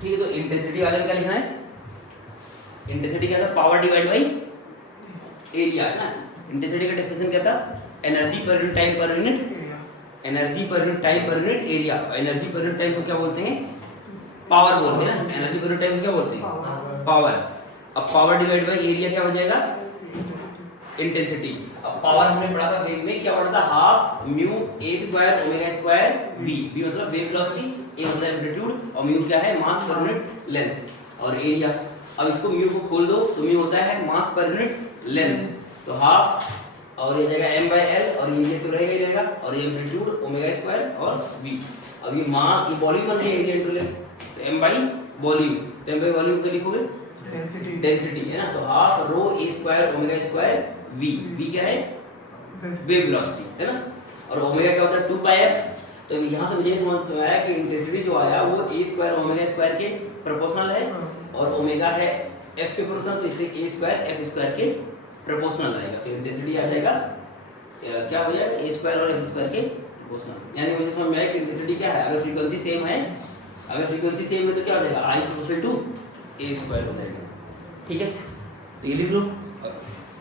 ठीक है, तो इंटेंसिटी वाले में क्या लिखना है? इंटेंसिटी क्या था? पावर डिवाइड बाई एरिया है ना। इंटेंसिटी का डेफिनेशन क्या था? Energy per unit time per unit, energy per unit time per unit area. Energy per unit time को क्या बोलते हैं? पावर बोलते हैं ना। एनर्जी पर यूनिट टाइम को क्या बोलते हैं? पावर। अब पावर डिवाइड बाई एरिया क्या हो जाएगा? इंटेंसिटी। अब पावर हमने पढ़ा था वेव में, क्या पढ़ा था? Half mu a square omega square v. V मतलब वेव वेलोसिटी, ए मतलब एम्पलीट्यूड, और म्यू क्या है? मास पर यूनिट लेंथ। और एरिया, अब इसको म्यू को खोल दो तो म्यू होता है मास पर यूनिट लेंथ। तो हाफ और ये जाएगा m बाय एल, और ये तो रहेगा ही रहेगा, और ये एम्पलीट्यूड ओमेगा स्क्वायर और v। अब ये मास, ये वॉल्यूम बन गया एरिया इनटू लेंथ, तो m बाई वॉल्यूम। तो m बाई वॉल्यूम को लिखोगे डेंसिटी, डेंसिटी है ना। तो half rho A square omega square v। v क्या है? वेव वेलोसिटी है ना। और ओमेगा क्या होता है? 2 पाई f। तो यहाँ से मुझे ये समझ में आया कि इंटेंसिटी जो आया वो a स्क्वायर ओमेगा स्क्वायर के प्रोपोर्शनल है, और ओमेगा है f के प्रोपोर्शनल, तो इसे a स्क्वायर f स्क्वायर के प्रोपोर्शनल आएगा। तो इंटेंसिटी आ जाएगा क्या हो जाएगा? a स्क्वायर और f स्क्वायर के प्रोपोर्शनल। यानी मुझे समझ में आया कि इंटेंसिटी क्या है? अगर फ्रीक्वेंसी सेम है, अगर फ्रीक्वेंसी सेम है तो क्या हो जाएगा? I equal to a square हो जाएगा। ठीक है, तो ये लिख लो।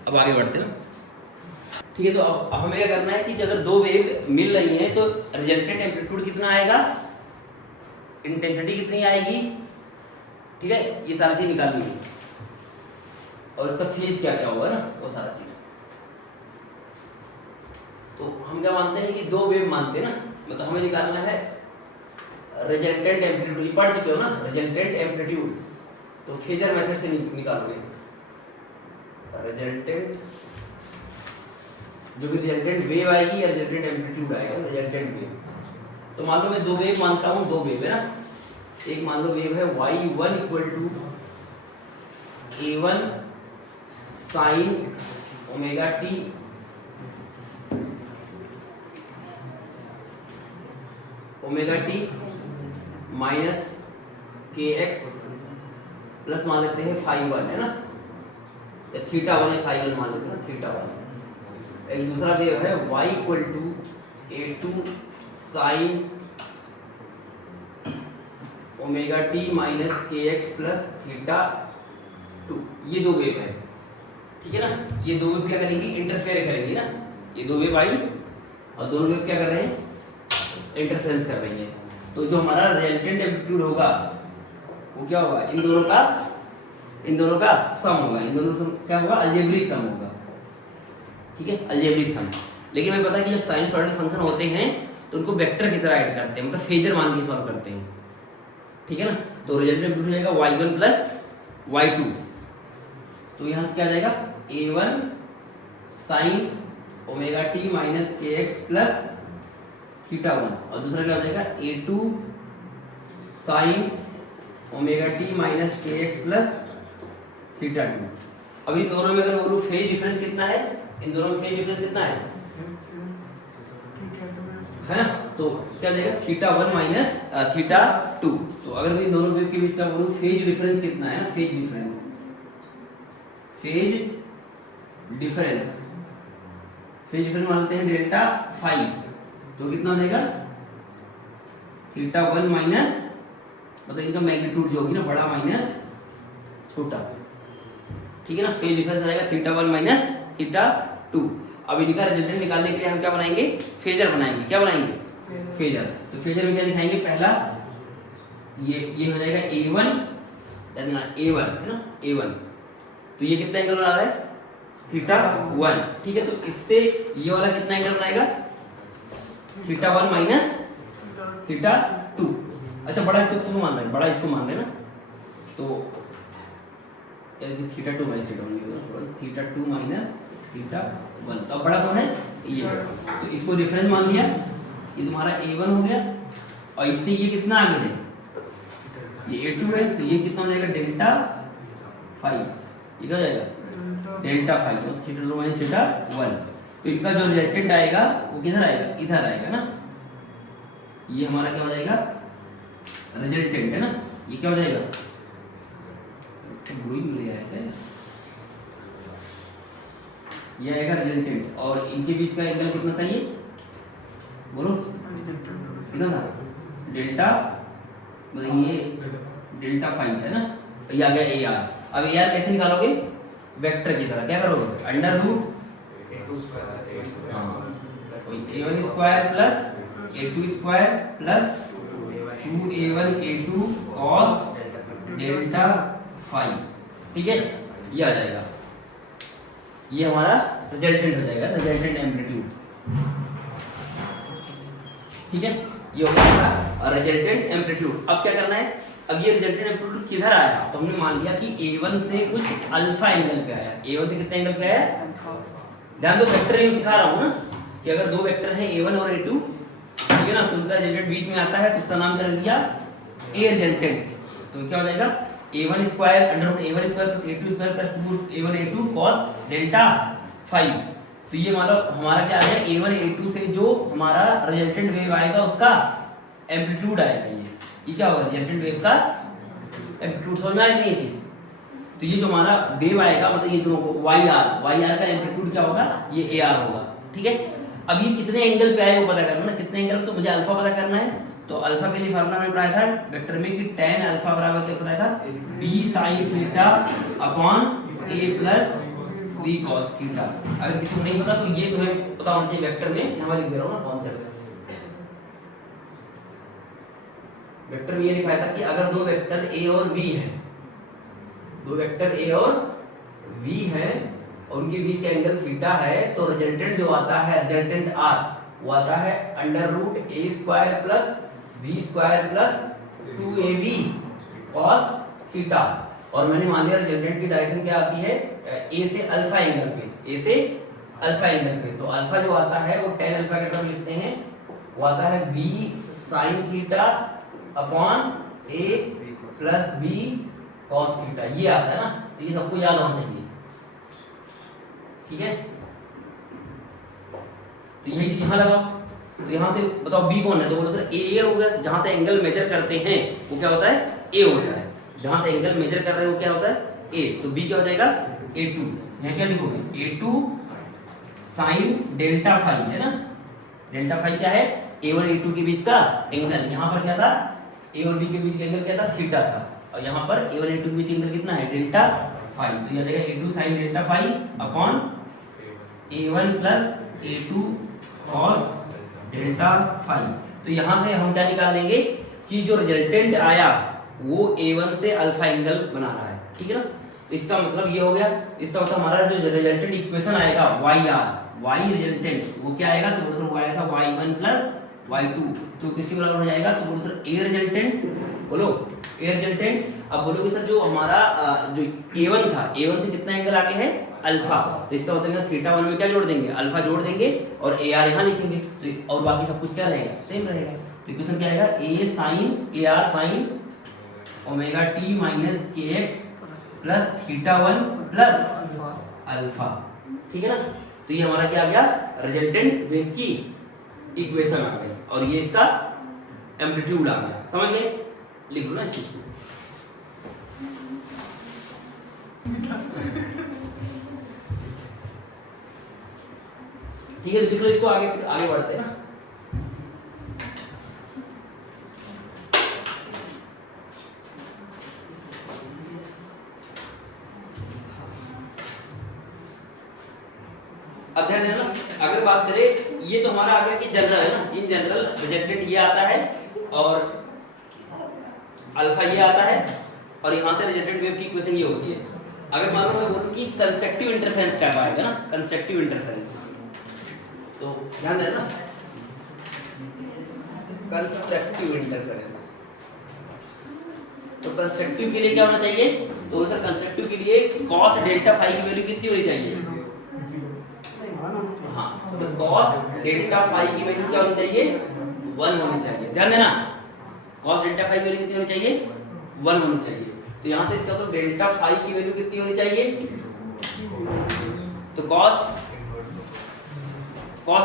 अब आगे बढ़ते हैं ना। ठीक है, तो अब हमें क्या करना है कि अगर दो वेव मिल रही हैं तो रिजल्टेंट एम्पलीट्यूड कितना आएगा, इंटेंसिटी कितनी आएगी, ठीक है, ये सारी चीज निकालनी है। और इसका फेज क्या क्या होगा ना, वो सारा चीज। तो हम क्या मानते हैं कि दो वेव मानते हैं ना, मतलब हमें निकालना है रिजल्टेंट एम्पलीट्यूड। पढ़ चुके हो ना रिजल्टेंट एम्पलीट्यूड, तो फेजर मेथड से निकालोगे रिजल्टेंट, जो भी रिजल्टेंट वेव आएगी या रिजल्टेंट एम्पलीट्यूड आएगा, रिजल्टेंट वेव। तो मान लो मैं दो वेव मानता हूँ, दो वेव है ना। एक मान लो वेव है y1 equal to a1 sine omega t omega T minus के एक्स प्लस मान लेते हैं फाई वन है ना, या थीटा वन या फाई वन मान लेते हैं ना, थीटा वन। एक दूसरा वेव है y equal to a2 sine omega T minus के एक्स प्लस थीटा 2। ये दो वेव है, ठीक है ना। ये दो वेव क्या करेंगी? इंटरफेयर करेंगी ना। ये दो वेव आई और दोनों वेव क्या कर रहे हैं? इंटरफेरेंस कर रही है। तो जो हमारा रिजल्टेंट एम्पलीट्यूड होगा वो क्या होगा? इन दोनों का सम होगा। इन दोनों सम क्या होगा? अलजेब्रिक सम होगा, ठीक है, अलजेब्रिक सम। लेकिन हमें पता है कि जब साइनसॉइडल फंक्शन होते हैं तो उनको वेक्टर की तरह ऐड करते हैं, मतलब फेजर मान के सॉल्व करते हैं, ठीक है ना। तो रिजल्टेंट एम्पलीट्यूड हो जाएगा y1 प्लस y2। तो यहाँ से क्या आ जाएगा? a1 sine omega T minus के एक्स प्लस थीटा 1, और दूसरा क्या हो जाएगा? a2 sine omega T minus के एक्स प्लस थीटा 2। अब इन दोनों में अगर बोलूं फेज डिफरेंस कितना है? इन दोनों में फेज डिफरेंस कितना है ना। तो क्या हो जाएगा? Theta 1 minus theta 2। तो अगर मैं इन दोनों वेव के बीच का बोलूं फेज डिफरेंस कितना है ना, फेज डिफरेंस मानते हैं डेल्टा 5। तो कितना हो जाएगा? थीटा 1 माइनस, मतलब इनका मैग्नीट्यूड जो होगी ना, बड़ा माइनस छोटा, ठीक है ना। फेज डिफरेंस आ जाएगा थीटा 1 माइनस थीटा 2। अब इनका रिजल्टेंट निकालने के लिए हम क्या बनाएंगे? फेजर बनाएंगे। क्या बनाएंगे? फेजर। तो फेजर में क्या दिखाएंगे? पहला ये हो जाएगा a1 है ना, a1। तो ये कितना एंगल बना रहा है? थीटा 1, ठीक है। तो इससे ये वाला कितना एंगल बनाएगा? Theta 1 minus theta 2। अच्छा, बड़ा इसको मान रहे हैं, बड़ा इसको मान रहे हैं ना। तो theta 2 minus theta 2 minus theta 1। तो बड़ा कौन है? ये। तो इसको रेफरेंस मान लिया, ये तुम्हारा a1 हो गया, और इससे ये कितना आगे है? ये a2 है, तो ये कितना हो जाएगा? डेल्टा 5। ये क्या हो जाएगा? डेल्टा 5, तो थीटा 2 माइनस थीटा 1। तो इनका जो रिजल्टेंट आएगा वो किधर आएगा? इधर आएगा ना। ये हमारा क्या हो जाएगा? रिजल्टेंट है ना। ये क्या हो जाएगा? ये आएगा रिजल्टेंट। और इनके बीच का एंगल कितना था? ये बोलो कितना था? डेल्टा, मतलब ये डेल्टा फाइव है ना, तो ये आ गया ए आर। अब ए आर कैसे निकालोगे, वेक्टर की तरह क्या करोगे, under root a1 square plus a2 square plus 2a1 a2 cos delta five, ठीक है, ये आ जाएगा, ये हमारा रिजल्टेंट हो जाएगा, रिजल्टेंट एम्पलीट्यूड, ठीक है, ये हो गया और रिजल्टेंट एम्पलीट्यूड। अब क्या करना है, अब ये रिजल्टेंट एम्पलीट्यूड किधर आया, तो हमने मान लिया कि a1 से कुछ अल्फा एंगल पे आया, a1 से कितने एंगल पे आया, ध्यान दो वेक्टर सिखा रहा हूँ ना कि अगर दो वेक्टर हैं a1 और a2, ठीक है ना, तो उनका रिजल्टेंट बीच में आता है तो उसका नाम कर दिया a रिजल्टेंट। तो क्या हो जाएगा, a1 square under root a1 square plus a2 square plus 2a1 a2 cos delta five. तो ये मतलब हमारा क्या आ गया, a1 a2 से जो हमारा रिजल्टेंट वेव आएगा उसका एम्पलीट्यूड आएगा, ये क्या होगा, रिजल्टेंट वेव का एम्पलीट्यूड। समझ में आ रही है ये चीज, तो ये जो हमारा वेव आएगा मतलब ये दोनों को वाई आर का एम्पलीट्यूड क्या होगा, ये ए आर होगा, ठीक है। अब ये कितने एंगल पे आए वो पता करना ना, कितने एंगल, तो मुझे अल्फा पता करना है, तो अल्फा के लिए फार्मूला मैंने पढ़ाया था वेक्टर में कि tan अल्फा बराबर क्या पता था, b sin theta upon a plus b cos theta. अगर किसी को नहीं पता तो ये तुम्हें पता होना चाहिए वेक्टर में, यहाँ मैं लिख दे रहा हूँ ना कौन सा वेक्टर में, ये लिखा था कि अगर दो वेक्टर a और b है, दो वेक्टर a और v है और उनके बीच का एंगल थीटा है, तो रिजल्टेंट जो आता है, रिजल्टेंट r वो आता है under root a square plus b square plus 2ab cos theta. और मैंने मान लिया रिजल्टेंट की डायरेक्शन क्या आती है, a से अल्फा एंगल पे, a से अल्फा एंगल पे, तो अल्फा जो आता है वो tan अल्फा के टर्म लिखते हैं, वो आता है b sin theta upon a plus b cos theta, ये आता है ना, तो ये सबको याद होना चाहिए, ठीक है। तो यही चीज यहाँ लगाओ, तो यहाँ से बताओ b कौन है, तो बोलो सर a हो गया, जहां से एंगल मेजर करते हैं वो क्या होता है, a होता है, जहां से एंगल मेजर कर रहे हो क्या होता है a, तो b क्या हो जाएगा a2, यहाँ क्या लिखोगे a2 sin डेल्टा फाइव, है ना, डेल्टा फाइव क्या है, a1 a2 के बीच का एंगल, यहाँ पर क्या था, a और b के बीच का एंगल क्या था, थीटा था, और यहाँ पर a1 a2 के बीच एंगल कितना है, डेल्टा फाइव, तो यह जाएगा a2 sin delta five upon a1 plus a2 cos delta five. तो यहाँ से हम क्या निकाल देंगे कि जो रिजल्टेंट आया वो a1 से अल्फा एंगल बना रहा है, ठीक है ना। तो इसका मतलब ये हो गया, इसका मतलब हमारा जो रिजल्टेंट इक्वेशन आएगा y रिजल्टेंट वो क्या आएगा, तो बोलो सर वो आएगा y1 प्लस y2, तो किसके बराबर हो जाएगा, तो बोलो सर a रिजल्टेंट, बोलो a रिजल्टेंट। अब बोलोगे सर जो हमारा जो a1 था, a1 से कितना एंगल आगे है, अल्फा, तो इसका मतलब है थीटा 1 में क्या जोड़ देंगे, अल्फा जोड़ देंगे और ए आर यहाँ लिखेंगे, तो और बाकी सब कुछ क्या रहेगा, सेम रहेगा। तो इक्वेशन क्या आएगा, A sine A R sine omega T minus के x plus theta 1 plus alpha, ठीक है ना। तो ये हमारा क्या आ गया, रिजल्टेंट वेव की इक्वेशन आ गई और ये इसका एम्पलीट्यूड आ गया, समझ गए, लिख लो ना इस चीज को। ठीक है, लिख लो इसको, आगे आगे बढ़ते हैं ना। अब ध्यान देना, अगर बात करें ये तो हमारा आ गया कि जनरल है ना, इन जनरल रिजल्टेंट ये आता है और अल्फा ये आता है और यहाँ से रिजल्टेंट वेव की इक्वेशन ये होती है। अगर मान लो मैं बोलूं कि कंसेक्टिव इंटरफेरेंस क्या आएगा ना, कंसेक्टिव इंटरफेरेंस, तो ध्यान देना कंस्ट्रक्टिव इंटरफेरेंस, तो कंस्ट्रक्टिव के लिए क्या होना चाहिए, तो सर कंस्ट्रक्टिव के लिए cos डेल्टा फाइव की वैल्यू कितनी होनी चाहिए, हाँ, तो cos डेल्टा फाइव की वैल्यू क्या होनी चाहिए, 1 होनी चाहिए। ध्यान देना, cos डेल्टा फाइव की वैल्यू कितनी होनी चाहिए, 1 होनी चाहिए। तो यहाँ से इसका तो डेल्टा फाइव की वैल्यू कितनी होनी चाहिए, तो cos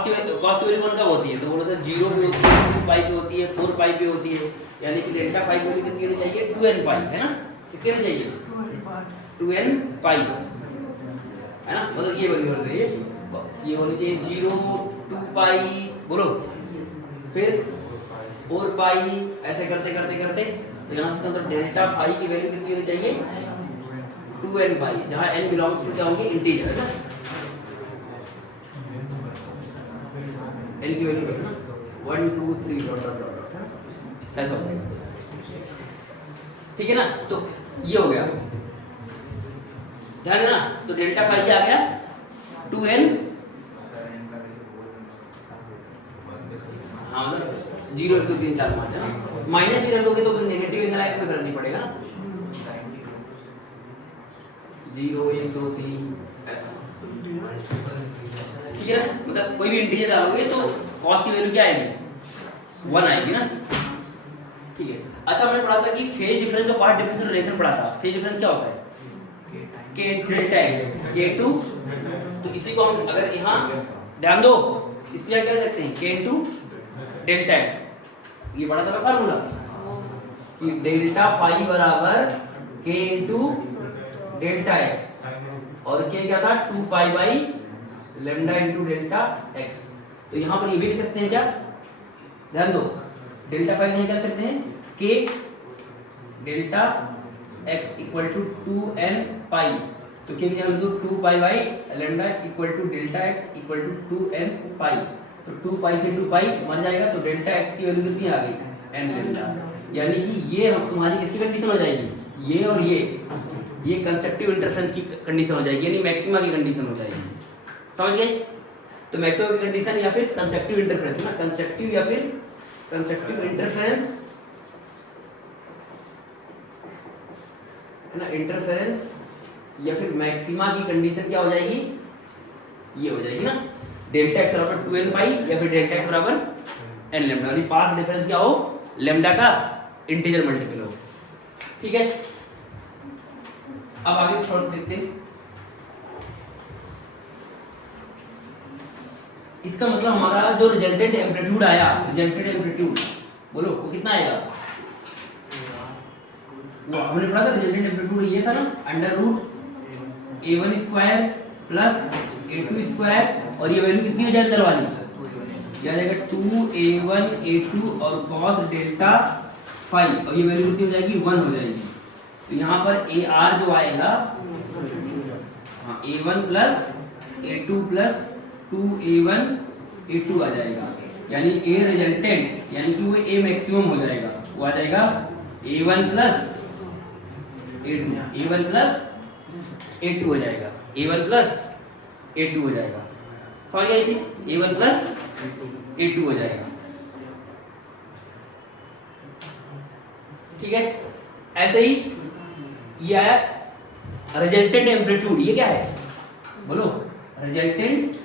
की वैल्यू 1 कब होती है, तो बोलो सर 0 पे होती है, 2 पाई पे होती है, 4 पाई पे होती है, यानी कि डेल्टा फाइव वैल्यू कितनी होनी चाहिए, 2n पाई, है ना, कितनी होनी चाहिए, 2n पाई, है ना, मतलब ये वैल्यू होनी चाहिए, ये होनी चाहिए 0 2 पाई, बोलो, फिर 4 पाई, ऐसे करते करते करते तो यहाँ से मतलब डेल्टा फाई की वैल्यू कितनी होनी चाहिए 2n पाई, जहाँ n बिलोंग्स टू क्या होंगे इंटीजर, n की वैल्यू ना 1 2 3 डॉट डॉट डॉट ऐसा हो जाएगा, ठीक है ना। तो ये हो गया, ध्यान देना। तो डेल्टा फाई क्या आ गया 2n, हाँ मतलब 0 1 2 3 4 5 है ना, माइनस भी रख दोगे तो नेगेटिव एंगल आएगा, कोई फर्क नहीं पड़ेगा ना, 0 1 2 3 ऐसा, ठीक है ना। मतलब कोई भी इंटीजर डालोगे तो कॉस की वैल्यू क्या आएगी 1 आएगी ना, ठीक है। अच्छा हमने पढ़ा था कि फेज डिफरेंस और पाथ डिफरेंस रिलेशन पढ़ा था। फेज डिफरेंस क्या होता है k डेल्टा x k2, तो इसी को हम अगर यहाँ ध्यान दो इसको क्या कर सकते हैं k इनटू डेल्टा x, ये पढ़ा था फार्मूला कि डेल्टा फाई बराबर k इनटू डेल्टा x, और k क्या था 2 pi by lambda into delta x। तो यहाँ पर ये भी लिख सकते हैं क्या, ध्यान दो डेल्टा फाई नहीं कर सकते हैं k delta x equal to 2n pi, तो k हम दो 2 pi by lambda equal to delta x equal to 2n pi, तो 2 पाई से 2 पाई बन जाएगा, तो डेल्टा x की वैल्यू कितनी आ गई n लैम्डा, यानी कि ये हम तुम्हारी किसकी कंडीशन हो जाएगी, ये और ये कंसेप्टिव इंटरफेरेंस की कंडीशन हो जाएगी, यानी मैक्सिमा की कंडीशन हो जाएगी, समझ गए। तो मैक्सिमा की कंडीशन या फिर कंसेप्टिव इंटरफेरेंस ना, कंसेप्टिव या फिर कंसेप्टिव इंटरफेरेंस है ना, इंटरफेरेंस या फिर मैक्सिमा की कंडीशन क्या हो जाएगी, ये हो जाएगी ना डेल्टा x बराबर 2n पाई या फिर डेल्टा x बराबर n लैम्डा, यानी पाथ डिफरेंस क्या हो लैम्डा का इंटीजर मल्टीपल हो, ठीक है। अब आगे थोड़ा सा देखते हैं, इसका मतलब हमारा जो रिजल्टेंट एम्पलीट्यूड आया, रिजल्टेंट एम्पलीट्यूड बोलो वो कितना आएगा, वो हमने पढ़ा था रिजल्टेंट एम्पलीट्यूड ये था ना under root a1 square plus a2 square, और ये वैल्यू कितनी हो जाएगी अंदर वाली, ये आ जाएगा 2a1 a2 और cos डेल्टा फाई, और ये वैल्यू कितनी हो जाएगी 1 हो जाएगी। तो यहाँ पर ar जो आएगा हाँ a1 plus a2 plus 2a1 a2 आ जाएगा, यानी a रिजल्टेंट यानी कि वो a मैक्सिमम हो जाएगा, वो आ जाएगा a1 plus a2, a1 plus a2 हो जाएगा, a1 प्लस a2 हो जाएगा, समझ गए इसी, a1 प्लस a2 हो जाएगा, ठीक है। ऐसे ही ये आया रिजल्टेंट एम्पलीट्यूड, ये क्या है बोलो, रिजल्टेंट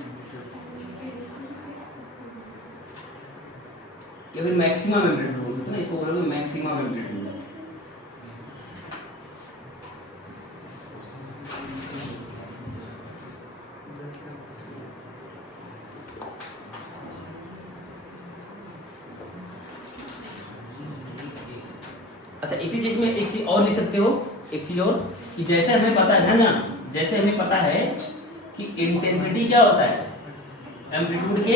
या फिर मैक्सिमम एम्पलीट्यूड बोल सकते हैं ना, इसको बोलोगे मैक्सिमम एम्पलीट्यूड। अच्छा इसी चीज में एक चीज और लिख सकते हो, एक चीज और कि जैसे हमें पता है ना, जैसे हमें पता है कि इंटेंसिटी क्या होता है एम्पलीट्यूड के,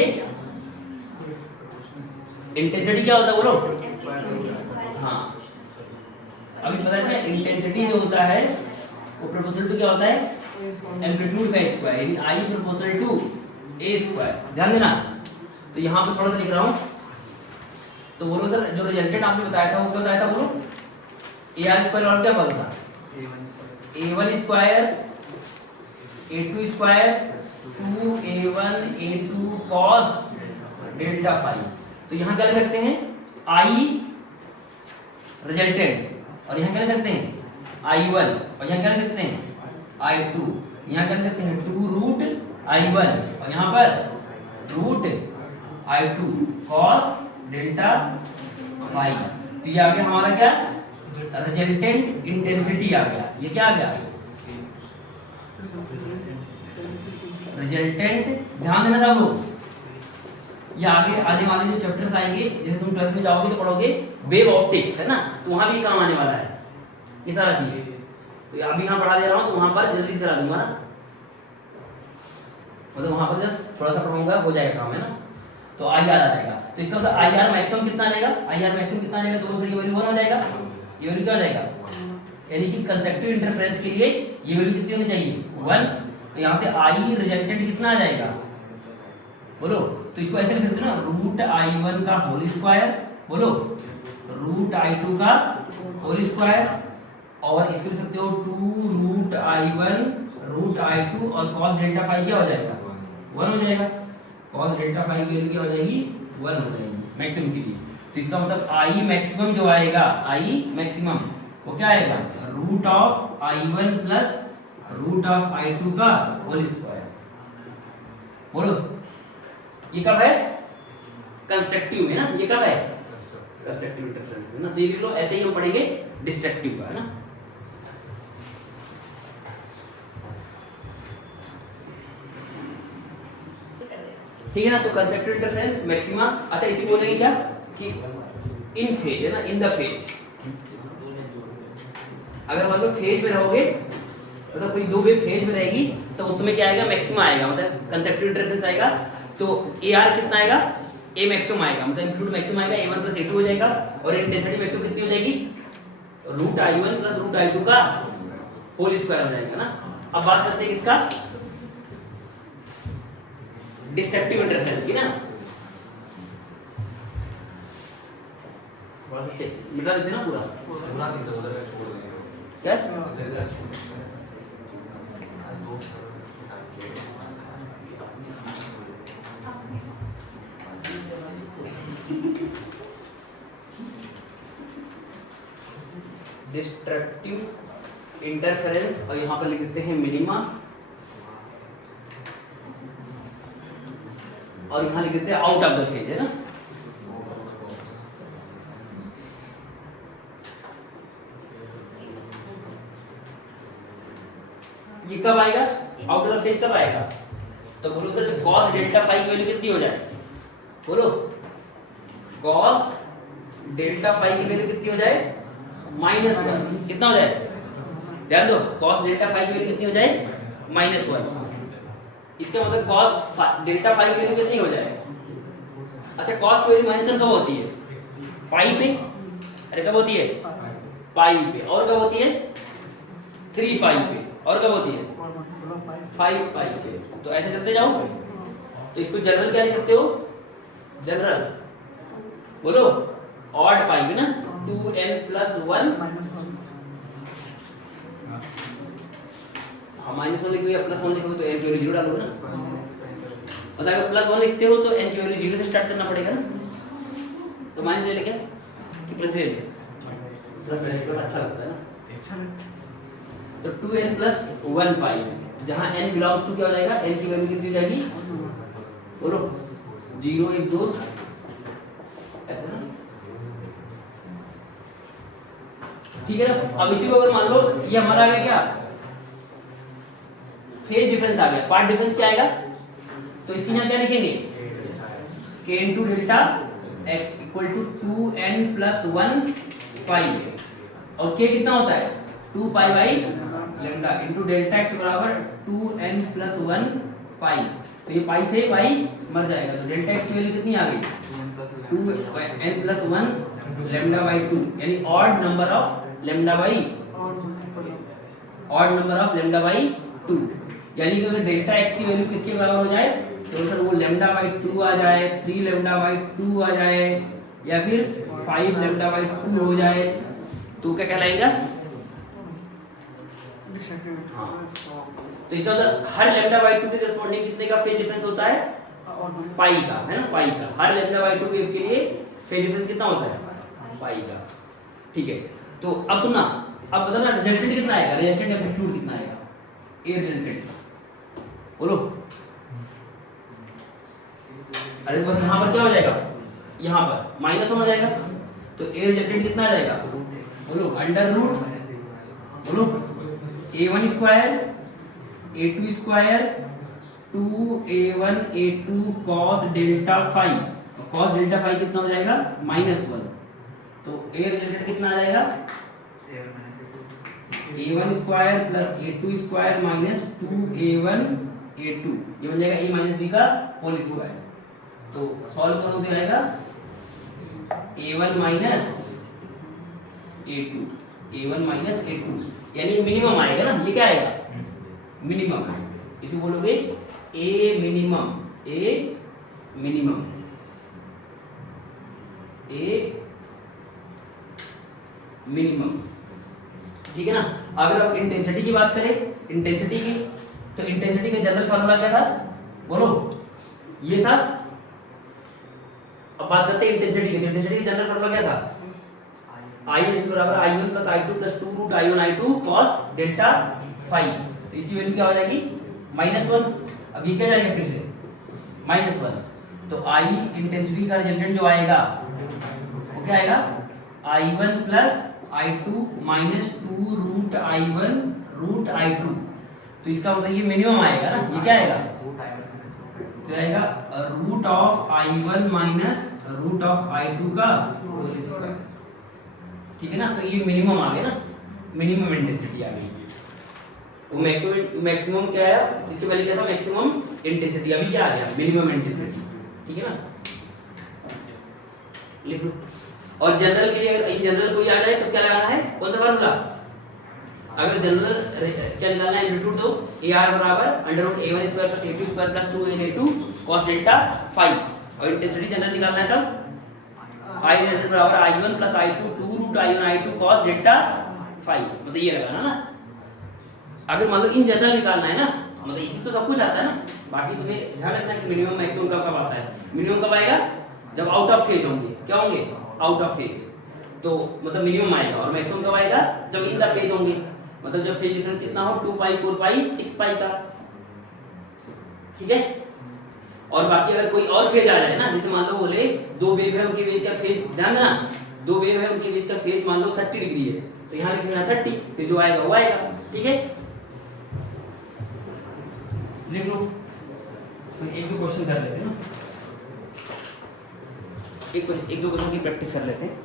इंटेंसिटी क्या होता है बोलो, हाँ अभी पता है इंटेंसिटी जो होता है वो प्रोपोर्शनल टू क्या होता है एम्पलीट्यूड का स्क्वायर, यानी I proportional to a square, ध्यान देना। तो यहाँ पे थोड़ा सा लिख रहा हूँ, तो बोलो सर जो रिजल्टेंट आपने बताया था वो क्या बताया था बोलो, ए आर स्क्वायर और क्या बोला था a1 square a2 square 2a1 a2 cos delta phi. तो यहाँ क्या लिख सकते हैं आई रिजल्टेंट, और यहाँ क्या लिख सकते हैं i1, और यहाँ क्या लिख सकते हैं i2, यहाँ क्या लिख सकते हैं 2 रूट i1 और यहाँ पर root i2 cos delta phi. तो ये आ गया हमारा क्या रिजल्टेंट इंटेंसिटी आ गया, ये क्या आ गया रिजल्टेंट, ध्यान देना सब लोग, ये आगे आने वाले जो चैप्टर्स आएंगे, जैसे तुम 12th में जाओगे तो पढ़ोगे वेव ऑप्टिक्स है ना, तो वहां भी काम आने वाला है ये सारा चीज। तो अभी यहाँ पढ़ा दे रहा हूँ तो वहां पर जल्दी से करा दूंगा ना, मतलब वहां पर जस्ट थोड़ा सा पढ़ाऊंगा हो जाएगा काम है ना। तो आई आर आ जाएगा। तो इसका मतलब आई आर मैक्सिमम कितना आ जाएगा, आई आर मैक्सिमम कितना आ जाएगा, दोनों से ये वैल्यू 1 हो जाएगा, ये वैल्यू क्या हो जाएगा, यानी कि कंसेप्टिव इंटरफेरेंस के लिए ये वैल्यू कितनी होनी चाहिए 1। तो यहाँ से आई रिजल्टेंट कितना आ जाएगा बोलो, तो इसको ऐसे लिख सकते हो ना, रूट आई वन का होल स्क्वायर, बोलो रूट आई टू का होल स्क्वायर, और इसको लिख सकते हो 2 root I one root I two, और कॉस डेल्टा फाई क्या हो जाएगा 1 हो जाएगा, कॉस डेल्टा फाई की वैल्यू क्या हो जाएगी 1 हो जाएगी मैक्सिमम के लिए। तो इसका मतलब आई मैक्सिमम जो आएगा, आई मैक्सिमम वो क्या आएगा, root of I one plus root of I two का होल स्क्वायर। बोलो ये कब है, कंस्ट्रक्टिव में ना, ये कब है कंस्ट्रक्टिव इंटरफेरेंस है ना। तो ये लिख लो, ऐसे ही हम पढ़ेंगे डिस्ट्रक्टिव का, है ना। ठीक है ना। तो कंस्ट्रक्टिव इंटरफेरेंस मैक्सिमा, अच्छा इसी बोलेंगे क्या कि इन फेज है ना, इन द फेज, अगर मतलब फेज में रहोगे, मतलब कोई दो वेव फेज में रहेगी तो उस समय क्या आएगा, मैक्सिमा आएगा, मतलब कंसेप्टिव इंटरफेरेंस आएगा। तो ए आर कितना आएगा, ए मैक्सिमम आएगा, मतलब एम्पलीट्यूड मैक्सिमम आएगा, a one plus a two हो जाएगा, और इंटेंसिटी मैक्सिमम कितनी हो जाएगी, root I one plus root I two का होल स्क्वायर हो जाएगा ना। अब बात करते हैं इसका डिस्ट्रक्टिव इंटरफेरेंस की ना, बस अच्छे मिटा देते ना पूरा क्या डिस्ट्रक्टिव इंटरफेरेंस, और यहाँ पर लिख देते हैं मिनिमा, और यहाँ लिख देते हैं आउट ऑफ द फेज, है ना। ये कब आएगा, आउट ऑफ द फेज कब आएगा, तो बोलो सर cos डेल्टा फाई की वैल्यू कितनी हो जाए, बोलो cos डेल्टा फाई की वैल्यू कितनी हो जाए -1, कितना हो जाए, ध्यान दो, cos डेल्टा फाई की वैल्यू कितनी हो जाए -1। इसका मतलब cos डेल्टा फाई की वैल्यू कितनी हो जाए, अच्छा cos की वैल्यू -1 कब होती है, पाई पे, अरे कब होती है पाई पे, और कब होती है 3 पाई पे, और कब होती है 5 पाई पे। तो ऐसे चलते जाओ, तो इसको जनरल क्या लिख सकते हो, जनरल बोलो ऑड पाई पे ना, 2n + 1 -1 लिखोगे या +1 लिखोगे तो n की वैल्यू 0 डालोगे ना, मतलब अगर +1 लिखते हो तो n की वैल्यू 0 से स्टार्ट करना पड़ेगा ना, तो माइनस ले लेंगे कि प्लस ले लेंगे, प्लस ले लेंगे, अच्छा लगता है ना। तो 2n + 1 पाई, जहां n बिलोंग्स टू क्या हो जाएगा, n की वैल्यू कितनी हो जाएगी, बोलो 0 1 2 ऐसे ना, ठीक है ना। अब इसी को अगर मान लो ये हमारा आ गया क्या, फेज डिफरेंस आ गया, पार्ट डिफरेंस क्या आएगा, तो इसकी यहां क्या लिखेंगे, k * डेल्टा x = 2n + 1 पाई, और k कितना होता है 2 pi by lambda into delta x बराबर 2n + 1 पाई। तो ये पाई से पाई मर जाएगा, तो डेल्टा x की वैल्यू कितनी आ गई 2n + 1 लैम्डा बाई 2, यानी odd number of lambda by two, यानी कि अगर डेल्टा x की वैल्यू किसके बराबर हो जाए, तो सर वो लैम्डा बाई 2 आ जाए, 3 लैम्डा बाई 2 आ जाए, या फिर 5 लैम्डा बाई 2 हो जाए, तो क्या कहलाएगा, हाँ। तो इसका मतलब हर लैम्डा बाई 2 के करस्पॉन्डिंग कितने का फेज डिफरेंस होता है, पाई का, है ना, पाई का, हर लैम्डा बाई 2 वेव के लिए फेज डिफरेंस कितना होता है पाई का, ठीक है। तो अब सुनना, अब बताना रिजल्टेंट कितना आएगा, रिजल्टेंट एम्पलीट्यूड कितना आएगा, ए रिजल्टेंट बोलो, अरे बस यहाँ पर क्या हो जाएगा, यहाँ पर -1 हो जाएगा, तो ए रिजल्टेंट कितना आ जाएगा, बोलो अंडर रूट, बोलो a1 square a2 square 2a1 a2 cos delta phi, cos delta phi कितना हो जाएगा -1, तो a रिजल्टेंट कितना आ जाएगा a1 square + a2 square -2a1 a2, ये बन जाएगा a - b का होल स्क्वायर, तो सॉल्व करो तो आएगा a1 minus a2, a1 minus a2, यानी मिनिमम आएगा ना, ये क्या आएगा मिनिमम, इसे बोलोगे a minimum, a minimum, a minimum, ठीक है ना। अगर आप इंटेंसिटी की बात करें, इंटेंसिटी की, तो इंटेंसिटी का जनरल फार्मूला क्या था बोलो, ये था। अब बात करते हैं इंटेंसिटी की, इंटेंसिटी का जनरल फार्मूला क्या था, I बराबर I1 प्लस I2 प्लस 2 root I1 I2 cos delta phi, तो इसकी वैल्यू क्या हो जाएगी -1। अब ये क्या जाएगा फिर से -1, तो I इंटेंसिटी का रिजल्टेंट जो आएगा वो क्या आएगा I1 plus I2 minus 2 root I1 root I2, तो इसका मतलब ये मिनिमम आएगा ना, ये क्या आएगा तो आएगा root of I1 minus root of I2 का, ठीक है ना। तो ये मिनिमम आ गया ना, मिनिमम इंटेंसिटी आ गई। वो मैक्सिमम क्या है, इसके पहले क्या था मैक्सिमम इंटेंसिटी, अभी क्या आ गया मिनिमम इंटेंसिटी, ठीक है ना। लिख लो। और जनरल के लिए अगर जनरल कोई आ जाए तो क्या लगाना है, कौन सा फार्मूला, अगर जनरल क्या निकालना है एम्पलीट्यूड, तो AR बराबर √A1 square plus A2 square plus 2A2 cos delta phi, और इंटेंसिटी जनरल निकालना है तब I बराबर I1 plus I2 2 root I1 I2 cos delta phi, मतलब ये लगाना ना। अगर मान लो इन जनरल निकालना है ना, मतलब इसी तो सब कुछ आता है ना, बाकी तुम्हें ध्यान रखना है कि मिनिमम मैक्सिमम कब आता है। मिनिमम कब आएगा, जब आउट ऑफ फेज होंगे, क्या होंगे आउट ऑफ फेज, तो मतलब मिनिमम आएगा। और मैक्सिमम कब आएगा, जब इन द फेज होंगे, मतलब जब फेज डिफरेंस कितना हो 2 पाई 4 पाई 6 पाई का, ठीक है। और बाकी अगर कोई और फेज आ जाए ना, जैसे मान लो बोले दो वेव है, उनके बीच का फेज, ध्यान देना, दो वेव है उनके बीच का फेज मान लो 30 डिग्री है, तो यहाँ लिखना 30, फिर जो आएगा वो आएगा, ठीक है। लिख लो, तो एक दो क्वेश्चन कर लेते हैं ना, एक दो क्वेश्चन की प्रैक्टिस कर लेते हैं।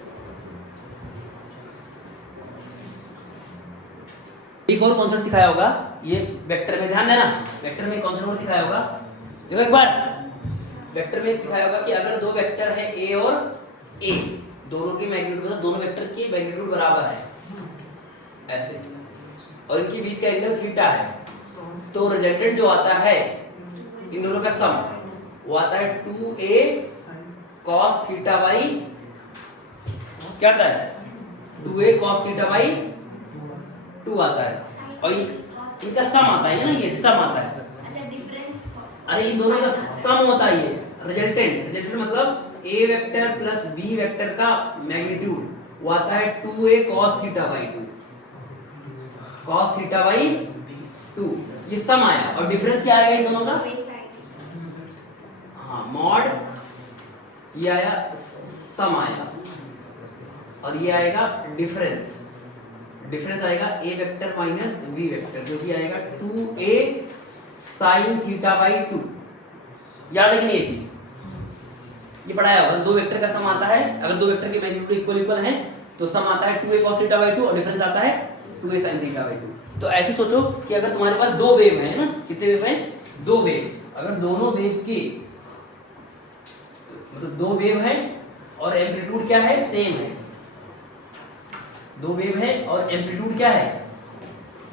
एक और कॉन्सेप्ट सिखाया होगा, ये वेक्टर में ध्यान देना, वेक्टर में कॉन्सेप्ट और सिखाया होगा, देखो एक बार वेक्टर में सिखाया होगा कि अगर दो वेक्टर है A और A, दोनों की मैग्नीट्यूड मतलब दोनों वेक्टर की मैग्नीट्यूड बराबर है ऐसे, और इनके बीच का एंगल थीटा है, तो रिजल्टेंट जो आता है इन दोनों का सम वो आता है 2A cos थीटा बाई, क्या आता है 2A cos थीटा बाई 2 आता है, और इनका सम आता है ना, ये सम आता है, अरे इन दोनों का सम होता है ये रिजल्टेंट मतलब A vector plus B vector का मैग्नीट्यूड वो आता है 2A cos theta by 2, cos theta by 2, ये सम आया। और डिफरेंस क्या आएगा इन दोनों का, हाँ मॉड, ये आया सम आया, और ये आएगा डिफरेंस, डिफरेंस आएगा A vector minus B vector, जो कि आएगा 2A sin थीटा बाई 2, याद है कि नहीं ये चीज, ये पढ़ाया होगा। दो वेक्टर का सम आता है, अगर दो वेक्टर के मैग्नीट्यूड इक्वल इक्वल है तो सम आता है 2A cos थीटा बाई 2 और डिफरेंस आता है 2A sin थीटा बाई 2। तो ऐसे सोचो कि अगर तुम्हारे पास दो वेव है ना, कितने वेव हैं, दो वेव, अगर दोनों वेव के मतलब दो वेव है और एम्पलीट्यूड क्या है सेम है, दो वेव है और एम्पलीट्यूड क्या है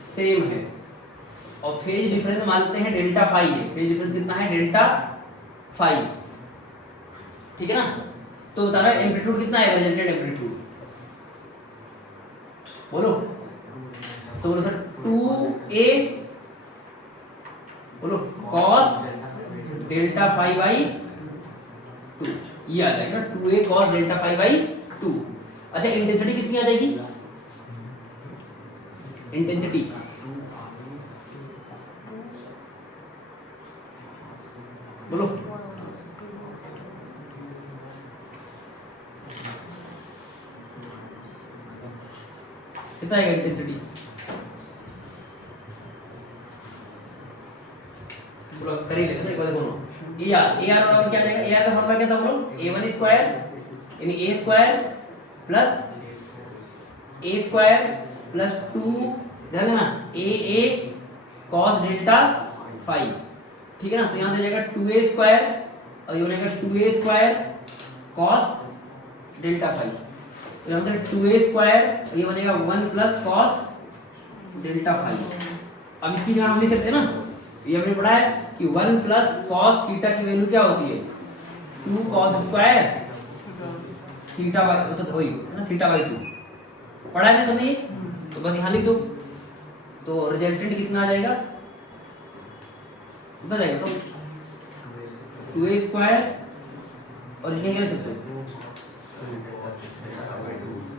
सेम है, और फेज डिफरेंस मानते हैं डेल्टा फाई है, फेज डिफरेंस कितना है डेल्टा फाई, ठीक है ना। तो बताना एम्पलीट्यूड कितना है, रिजल्टेंट एम्पलीट्यूड बोलो, तो बोलो सर 2A बोलो cos डेल्टा फाई बाई 2, ये आ जाएगा 2A cos delta phi by 2। अच्छा इंटेंसिटी कितनी आ जाएगी, इंटेंसिटी बोलो, कितना है इंटेंसिटी बोलो, कर ही लेते ना एक बार दोनों। AR बराबर क्या जाएगा, AR का फॉर्मूला क्या था बोलो, A1 स्क्वायर यानी A square plus A square plus 2, ध्यान देना AA cos डेल्टा फाई, ठीक है ना। तो यहाँ से जाएगा 2A स्क्वायर और ये बनेगा 2a square cos delta five. तो यहाँ से 2a स्क्वायर और ये बनेगा 1 प्लस cos डेल्टा फाइव। अब इसकी जगह हम लिख सकते हैं ना, ये हमने पढ़ा है कि 1 प्लस cos थीटा की वैल्यू क्या होती है 2 cos स्क्वायर थीटा बाई, मतलब वही है ना, थीटा बाई 2 पढ़ा है ना समझिए। तो बस यहाँ लिख दो, तो रिजल्टेंट कितना आ जाएगा, कितना जाएगा, तो 2a स्क्वायर और इन्हें क्या लिख सकते हो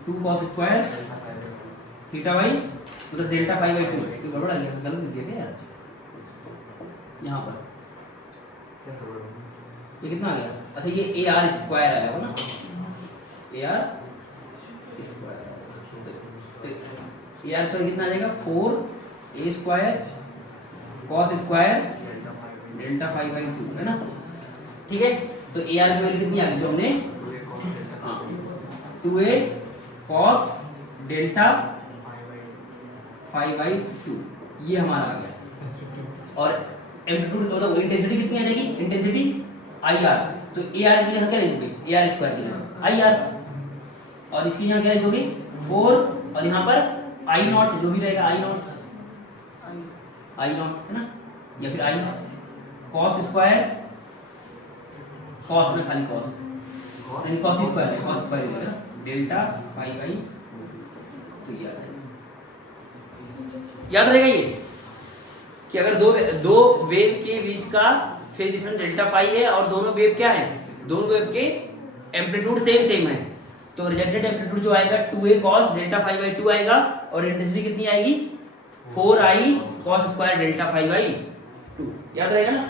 2 cos स्क्वायर थीटा बाई, मतलब डेल्टा फाइव बाई 2। गड़बड़ आ गया, गलत लिख दिया क्या यार यहाँ पर, ये कितना आ गया, अच्छा ये ए आर स्क्वायर आया हो ना, A R square, A R square कितना आ जाएगा 4a square cos square delta five by 2 है ना, ठीक है। तो ए आर की वैल्यू कितनी आ गई जो हमने, हाँ 2a cos delta five by 2 ये हमारा आ गया। और एम्पलीट्यूड मतलब इंटेंसिटी कितनी आ जाएगी, इंटेंसिटी आई आर, तो ए आर की जगह क्या लिखोगे ए आर स्क्वायर की जगह आई आर, और इसकी जगह क्या लिखोगे 4 और यहाँ पर आई नॉट जो भी रहेगा आई नॉट है ना, या फिर आई नॉट cos स्क्वायर, cos में खाली cos यानी cos स्क्वायर है डेल्टा पाई बाई, तो याद रहेगा ये कि अगर दो वेव के बीच का फेज डिफरेंस डेल्टा फाई है और दोनों वेव क्या है, दोनों वेव के एम्पलीट्यूड सेम है, तो रिजल्टेंट एम्पलीट्यूड जो आएगा 2a cos delta five by 2 आएगा, और इंटेंसिटी कितनी आएगी 4i cos square delta five by 2, याद रहेगा ना।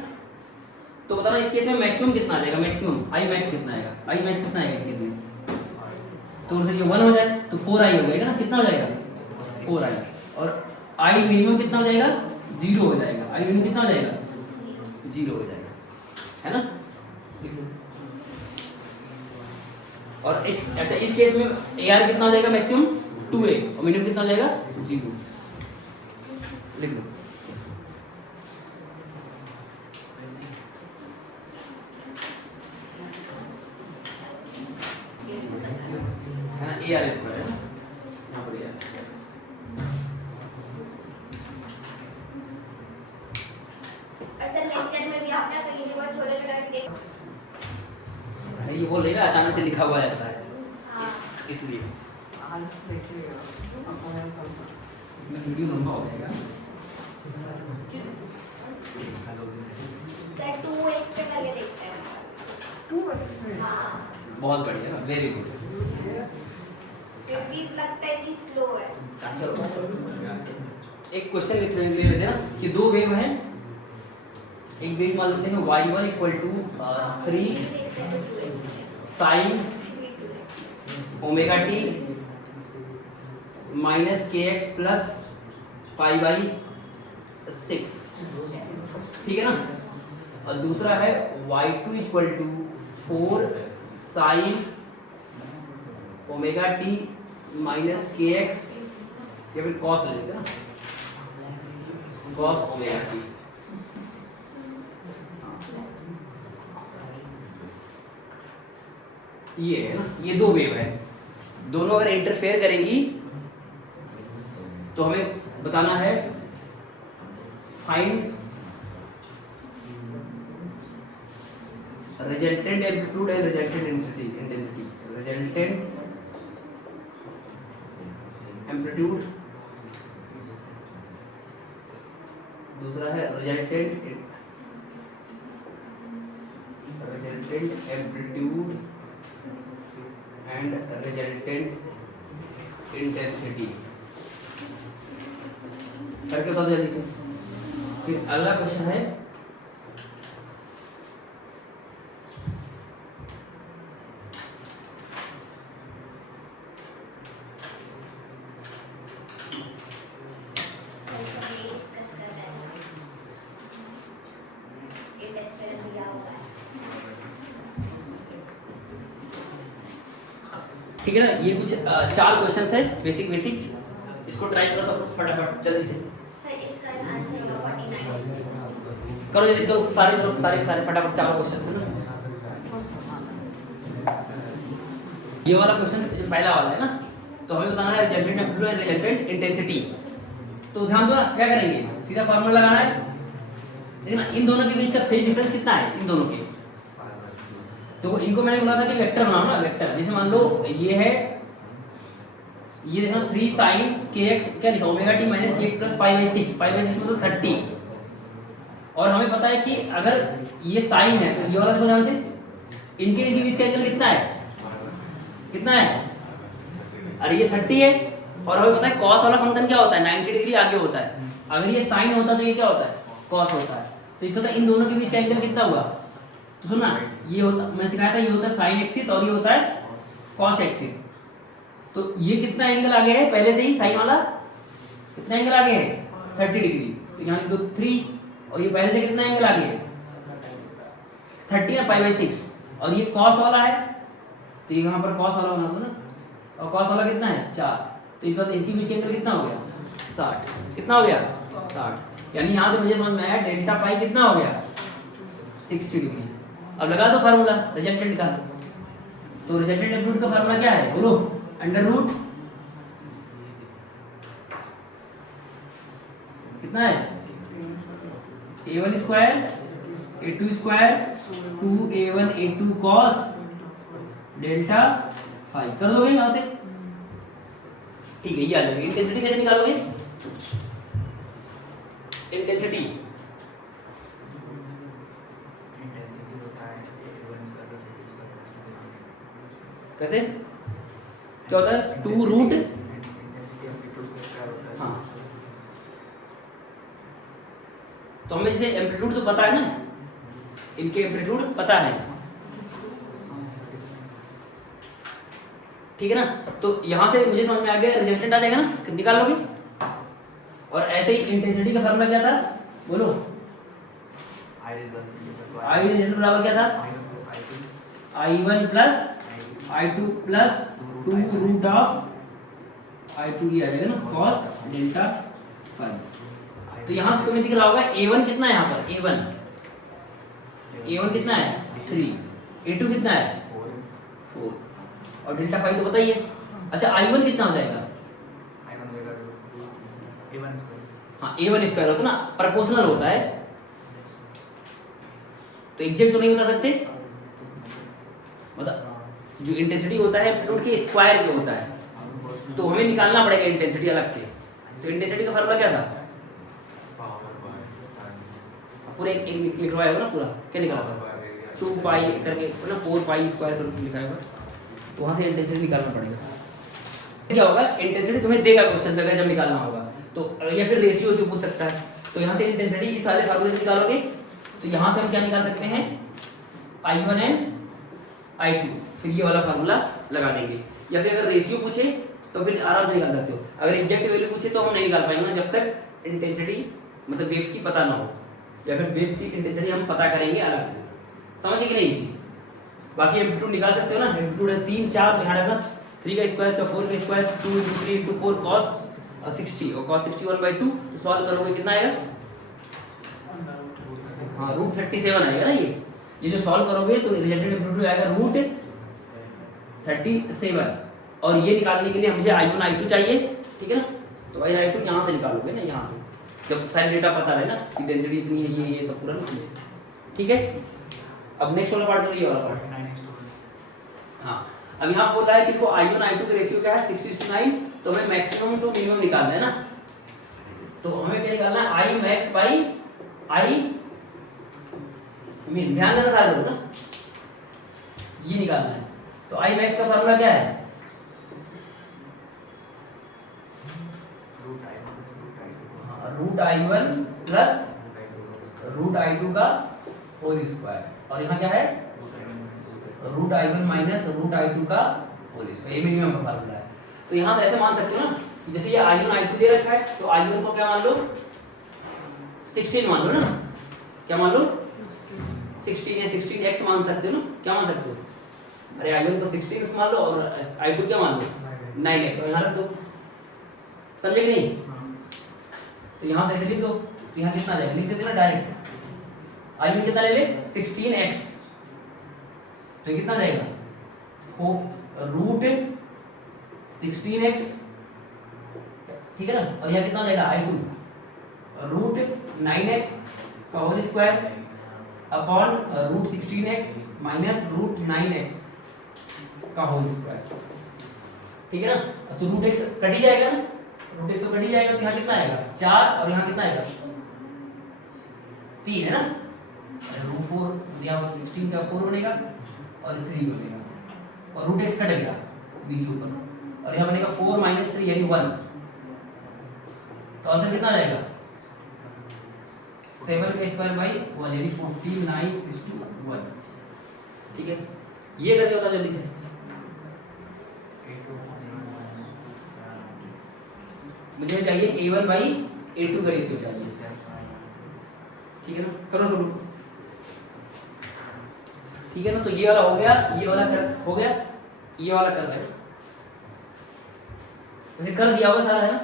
तो बताना इस केस में मैक्सिमम कितना आ जाएगा, मैक्सिमम आई मैक्स कितना आएगा, आई मैक्स कितना आएगा इस केस में, तो उनसे ये 1 हो जाए तो 4i हो जाएगा ना, कितना हो जाएगा 4i, और आई मिनिमम कितना हो जाएगा 0 हो जाएगा, आई मिनिमम कितना हो जाएगा 0 हो जाएगा, है ना। और इस अच्छा इस केस में ए आर कितना हो जाएगा मैक्सिमम 2a और मिनिमम कितना हो जाएगा 0, लिख लो। है ना, ए आर स्क्वायर है ना यहाँ पर, ये बोल रही ना अचानक से लिखा हुआ रहता है, इसलिए वीडियो लंबा हो जाएगा। बहुत बढ़िया, वेरी गुड। एक क्वेश्चन लिख लेते हैं ना कि दो वेव हैं, एक वेव मान लेते हैं y1 equal to 3 sine omega T minus kx plus pi by 6, ठीक है ना। और दूसरा है y2 equal to 4 sine omega T minus kx, या फिर cos ले लेते हैं ना, cos ओमेगा टी। ये है ना, ये दो वेव है, दोनों अगर इंटरफेयर करेंगी तो हमें बताना है find resultant amplitude and resultant intensity, resultant amplitude, दूसरा है resultant amplitude and resultant intensity. करके बता दो जल्दी से। फिर अगला क्वेश्चन है ठीक है ना, ये कुछ 4 क्वेश्चंस है बेसिक, इसको ट्राई करो सब फटाफट जल्दी से। इसका आंसर होगा 49। करो जल्दी, इसको सारे फटाफट 4 क्वेश्चन है ना। ये वाला क्वेश्चन पहला वाला है ना, तो हमें बताना है resultant amplitude and resultant intensity. तो ध्यान दो ना, क्या करेंगे, सीधा फार्मूला लगाना है। देखिए ना, इन दोनों के बीच का फेज डिफरेंस कितना है इन दोनों के, तो इनको मैंने बोला था कि वेक्टर बनाओ ना, वेक्टर। जैसे मान लो ये है, ये देखो 3 sin kx क्या लिखा, omega t minus kx plus pi by 6, pi by 6 मतलब 30। और हमें पता है कि अगर ये साइन है तो ये वाला देखो ध्यान से, इनके बीच का एंगल कितना है, कितना है, अरे ये 30 है। और हमें पता है cos वाला फंक्शन क्या होता है, 90 डिग्री आगे होता है। अगर ये साइन होता तो ये क्या होता है, cos होता है। तो इसका इन दोनों के बीच का एंगल कितना हुआ, तो सुनना, ये होता, मैंने सिखाया था, ये होता है साइन एक्सिस और ये होता है कॉस एक्सिस। तो ये कितना एंगल आगे है पहले से ही, साइन वाला कितना एंगल आगे है, 30 डिग्री। तो यहाँ लिख दो 3, और ये पहले से कितना एंगल आगे है, 30 ना, पाई बाई 6। और ये कॉस वाला है, तो यहाँ पर कॉस वाला बना दो ना, और कॉस वाला कितना है 4। तो इनके बीच का एंगल कितना हो गया, 60। कितना हो गया, 60। यानी यहाँ से मुझे समझ में आया डेल्टा फाई कितना हो गया, 60 डिग्री। अब लगा दो फार्मूला रिजल्टेंट का। तो रिजल्टेंट एम्पलीट्यूड का फार्मूला क्या है, बोलो, अंडर रूट कितना है, a1 square a2 square 2a1 a2 cos delta phi. कर दोगे यहाँ से, ठीक है, ये आ जाएगा। इंटेंसिटी कैसे निकालोगे, इंटेंसिटी कैसे, क्या होता है, 2 रूट, हाँ, तो हमें जैसे एम्पलीट्यूड तो पता है ना, इनके एम्पलीट्यूड पता है, ठीक है ना। तो यहां से मुझे समझ में आ गया, रिजल्टेंट आ जाएगा ना, निकाल लोगे। और ऐसे ही इंटेंसिटी का फार्मूला क्या था, बोलो, आई रिजल्ट बराबर क्या था, I1 प्लस I2 प्लस 2 रूट ऑफ I2, ये आ जाएगा ना, cos डेल्टा फाई। तो यहाँ से तुम्हें दिख रहा होगा A1 कितना है, यहाँ पर A1 कितना है 3, A2 कितना है 4, और डेल्टा फाई तो बताइए। अच्छा I1 कितना हो जाएगा, हाँ A1 स्क्वायर होता है ना, प्रोपोर्शनल होता है, तो एग्जैक्ट तो नहीं बता सकते, मतलब जो इंटेंसिटी होता है एम्पलीट्यूड के स्क्वायर के होता है, तो हमें निकालना पड़ेगा इंटेंसिटी अलग से। तो इंटेंसिटी का फार्मूला क्या था, पूरा एक लिखवाया होगा ना, पूरा क्या निकाला था, 2 पाई करके ना, 4 पाई स्क्वायर करके लिखा होगा, तो वहां से इंटेंसिटी निकालना पड़ेगा। क्या होगा, इंटेंसिटी तुम्हें देगा क्वेश्चन अगर जब निकालना होगा तो, या फिर रेशियो से पूछ सकता है। तो यहाँ से इंटेंसिटी इस सारे फार्मूले से निकालोगे, तो यहाँ से हम क्या निकाल सकते हैं, I1 एंड I2, फिर ये वाला फार्मूला लगा देंगे। या फिर अगर रेशियो पूछे तो फिर आराम से निकाल सकते हो। अगर एग्जैक्ट वैल्यू पूछे तो हम नहीं निकाल पाएंगे ना, जब तक इंटेंसिटी मतलब वेव्स की पता ना हो, या फिर वेव की इंटेंसिटी हम पता करेंगे अलग से, समझिए कि नहीं ये चीज़। बाकी एम्पलीट्यूड निकाल सकते हो ना, एम्पलीट्यूड है 3 4, तो यहाँ रखना 3 का स्क्वायर का 4 का स्क्वायर 2 × 3 × 4 cos 60, और cos 60 1/2, तो सॉल्व करोगे कितना आएगा, हाँ √37 आएगा ना। ये जो सॉल्व करोगे तो रिजल्टेंट एम्पलीट्यूड आएगा √37, और ये निकालने के लिए मुझे I1 I2 चाहिए, ठीक है ना। तो I1 I2 यहाँ से निकालोगे ना, यहाँ से, जब साइन डेटा पता रहे ना कि डेंसिटी इतनी है, ये सब पूरा ना, ठीक है। अब नेक्स्ट वाला पार्ट, ये वाला पार्ट, हाँ, अब यहाँ बोला है कि देखो I1 I2 का रेशियो क्या है 6:9, तो हमें मैक्सिमम टू मिनिमम निकालना है ना। तो हमें क्या निकालना है, I max by I min, ध्यान देना सारे लोग ना, ये निकालना है। तो I max का फार्मूला क्या है, √I1 प्लस √I2 का होल स्क्वायर, और यहाँ क्या है √I1 माइनस √I2 का होल स्क्वायर, ये मिनिमम का फार्मूला है। तो यहाँ से ऐसे मान सकते हो ना कि जैसे ये I1 I2 दे रखा है, तो I1 को क्या मान लो 16 मान लो ना, क्या मान लो 16 या 16x मान सकते हो ना, क्या मान सकते हो, अरे I1 को 16x मान लो और I2 क्या मान लो 9x, और यहाँ रख दो, समझे कि नहीं। तो यहाँ से ऐसे लिख दो, तो यहाँ कितना जाएगा, लिख देते ना डायरेक्ट, I1 कितना ले ले 16x, तो कितना जाएगा रूट 16x, ठीक है ना, और यहाँ कितना हो जाएगा I2 रूट 9x का whole square upon root 16x minus root 9x का होल स्क्वायर, ठीक है ना। तो रूट x कट ही जाएगा ना, रूट x तो कट ही जाएगा, तो यहाँ कितना आएगा 4 और यहाँ कितना आएगा 3 है ना, रूट 4 दिया हुआ 16 का 4 बनेगा और 3 बनेगा और रूट x कट गया बीच ऊपर और यहाँ बनेगा 4 माइनस 3 यानी 1, तो आंसर कितना आ जाएगा 7 का स्क्वायर बाई 1 यानी 49:1, ठीक है। ये करके बता जल्दी से, मुझे चाहिए A1 बाई A2 का रेशियो चाहिए, ठीक है ना, करो शुरू, ठीक है ना। तो ये वाला हो गया, ये वाला हो गया, ये वाला कर रहे हैं, मुझे कर दिया होगा सारा है ना।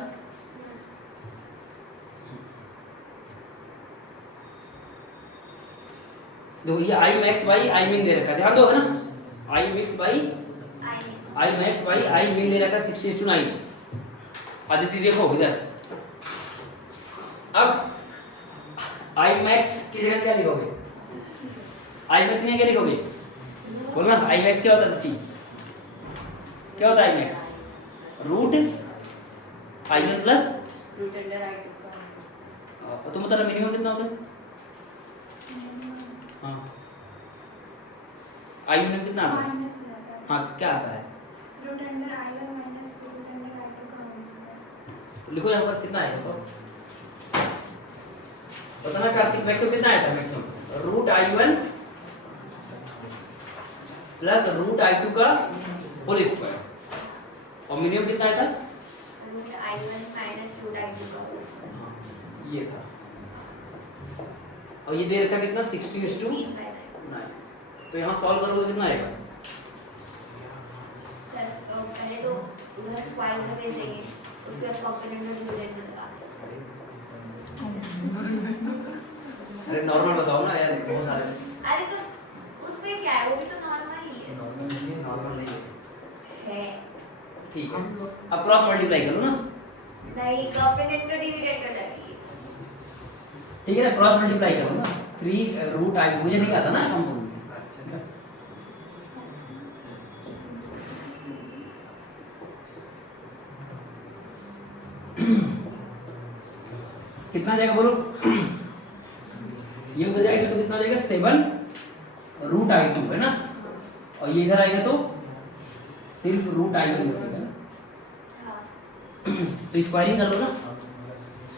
देखो ये I max by I min दे रखा है, ध्यान दो है ना, I max by I min दे रखा है 6:9। आदित्य देखो इधर, अब I max की जगह क्या लिखोगे, I max नहीं क्या लिखोगे, बोलना I max क्या होता है आदित्य, क्या होता है I max root I1 plus root under I2 का, तो मतलब मिनिमम कितना होता है, हाँ I मिनिमम कितना आता है, हाँ क्या आता है root under I1 minus root under I2 का होल स्क्वायर, लिखो यहाँ पर कितना आएगा, तो बताना कार्तिक मैक्सिमम कितना आया था, maximum root I1 plus root I2 का होल स्क्वायर और मिनिमम कितना आया था root I1 minus root I2 का होल स्क्वायर, ये था, और ये दे रखा कितना 16:9, तो यहाँ सॉल्व करोगे कितना आएगा, पहले तो उधर स्क्वायर करके देंगे, उसके बाद कंपोनेंट में डिवाइड लगा, अरे नॉर्मल बताओ ना यार, बहुत सारे अरे तो उसमें क्या है, वो भी तो नॉर्मल ही है, नॉर्मल नहीं है। ठीक है, अब क्रॉस मल्टीप्लाई करो ना, नहीं कंपोनेंट में डिवाइड कर देंगे, ठीक है ना, क्रॉस मल्टीप्लाई करो ना, 3 रूट I, मुझे नहीं आता ना कंपोनेंट, कितना जाएगा बोलो, ये उधर जाएगा तो कितना जाएगा 7 रूट I2 है ना, और ये इधर आएगा तो सिर्फ रूट I1 बचेगा ना, हाँ, तो स्क्वायरिंग कर लो ना,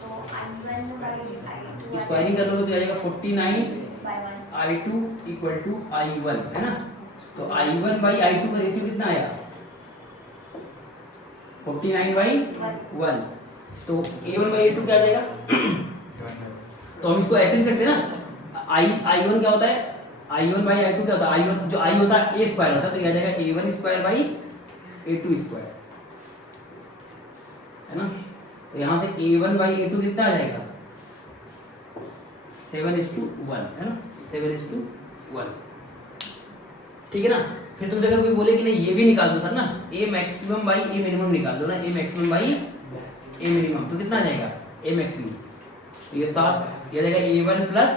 तो I1 by I2 स्क्वायरिंग कर लोगे तो आएगा 49 by 1, I2 equal to I1 है ना, तो I1 बाई I2 का रेशियो कितना आया 49/1, तो A1 बाई A2 क्या आ जाएगा, तो हम इसको ऐसे लिख सकते हैं ना, I1 क्या होता है, I1 बाई I2 क्या होता है, I1 जो I होता है A स्क्वायर होता है, तो ये आ जाएगा A1 square by A2 square है ना, तो यहाँ से A1 बाई A2 कितना आ जाएगा 7:1 है ना, 7:1, ठीक है ना। फिर तुमसे अगर कोई बोले कि नहीं ये भी निकाल दो सर ना, A maximum by A minimum निकाल दो ना, A maximum by A minimum, तो कितना आ जाएगा A मैक्सिमम, तो ये 7 ये आ जाएगा A1 plus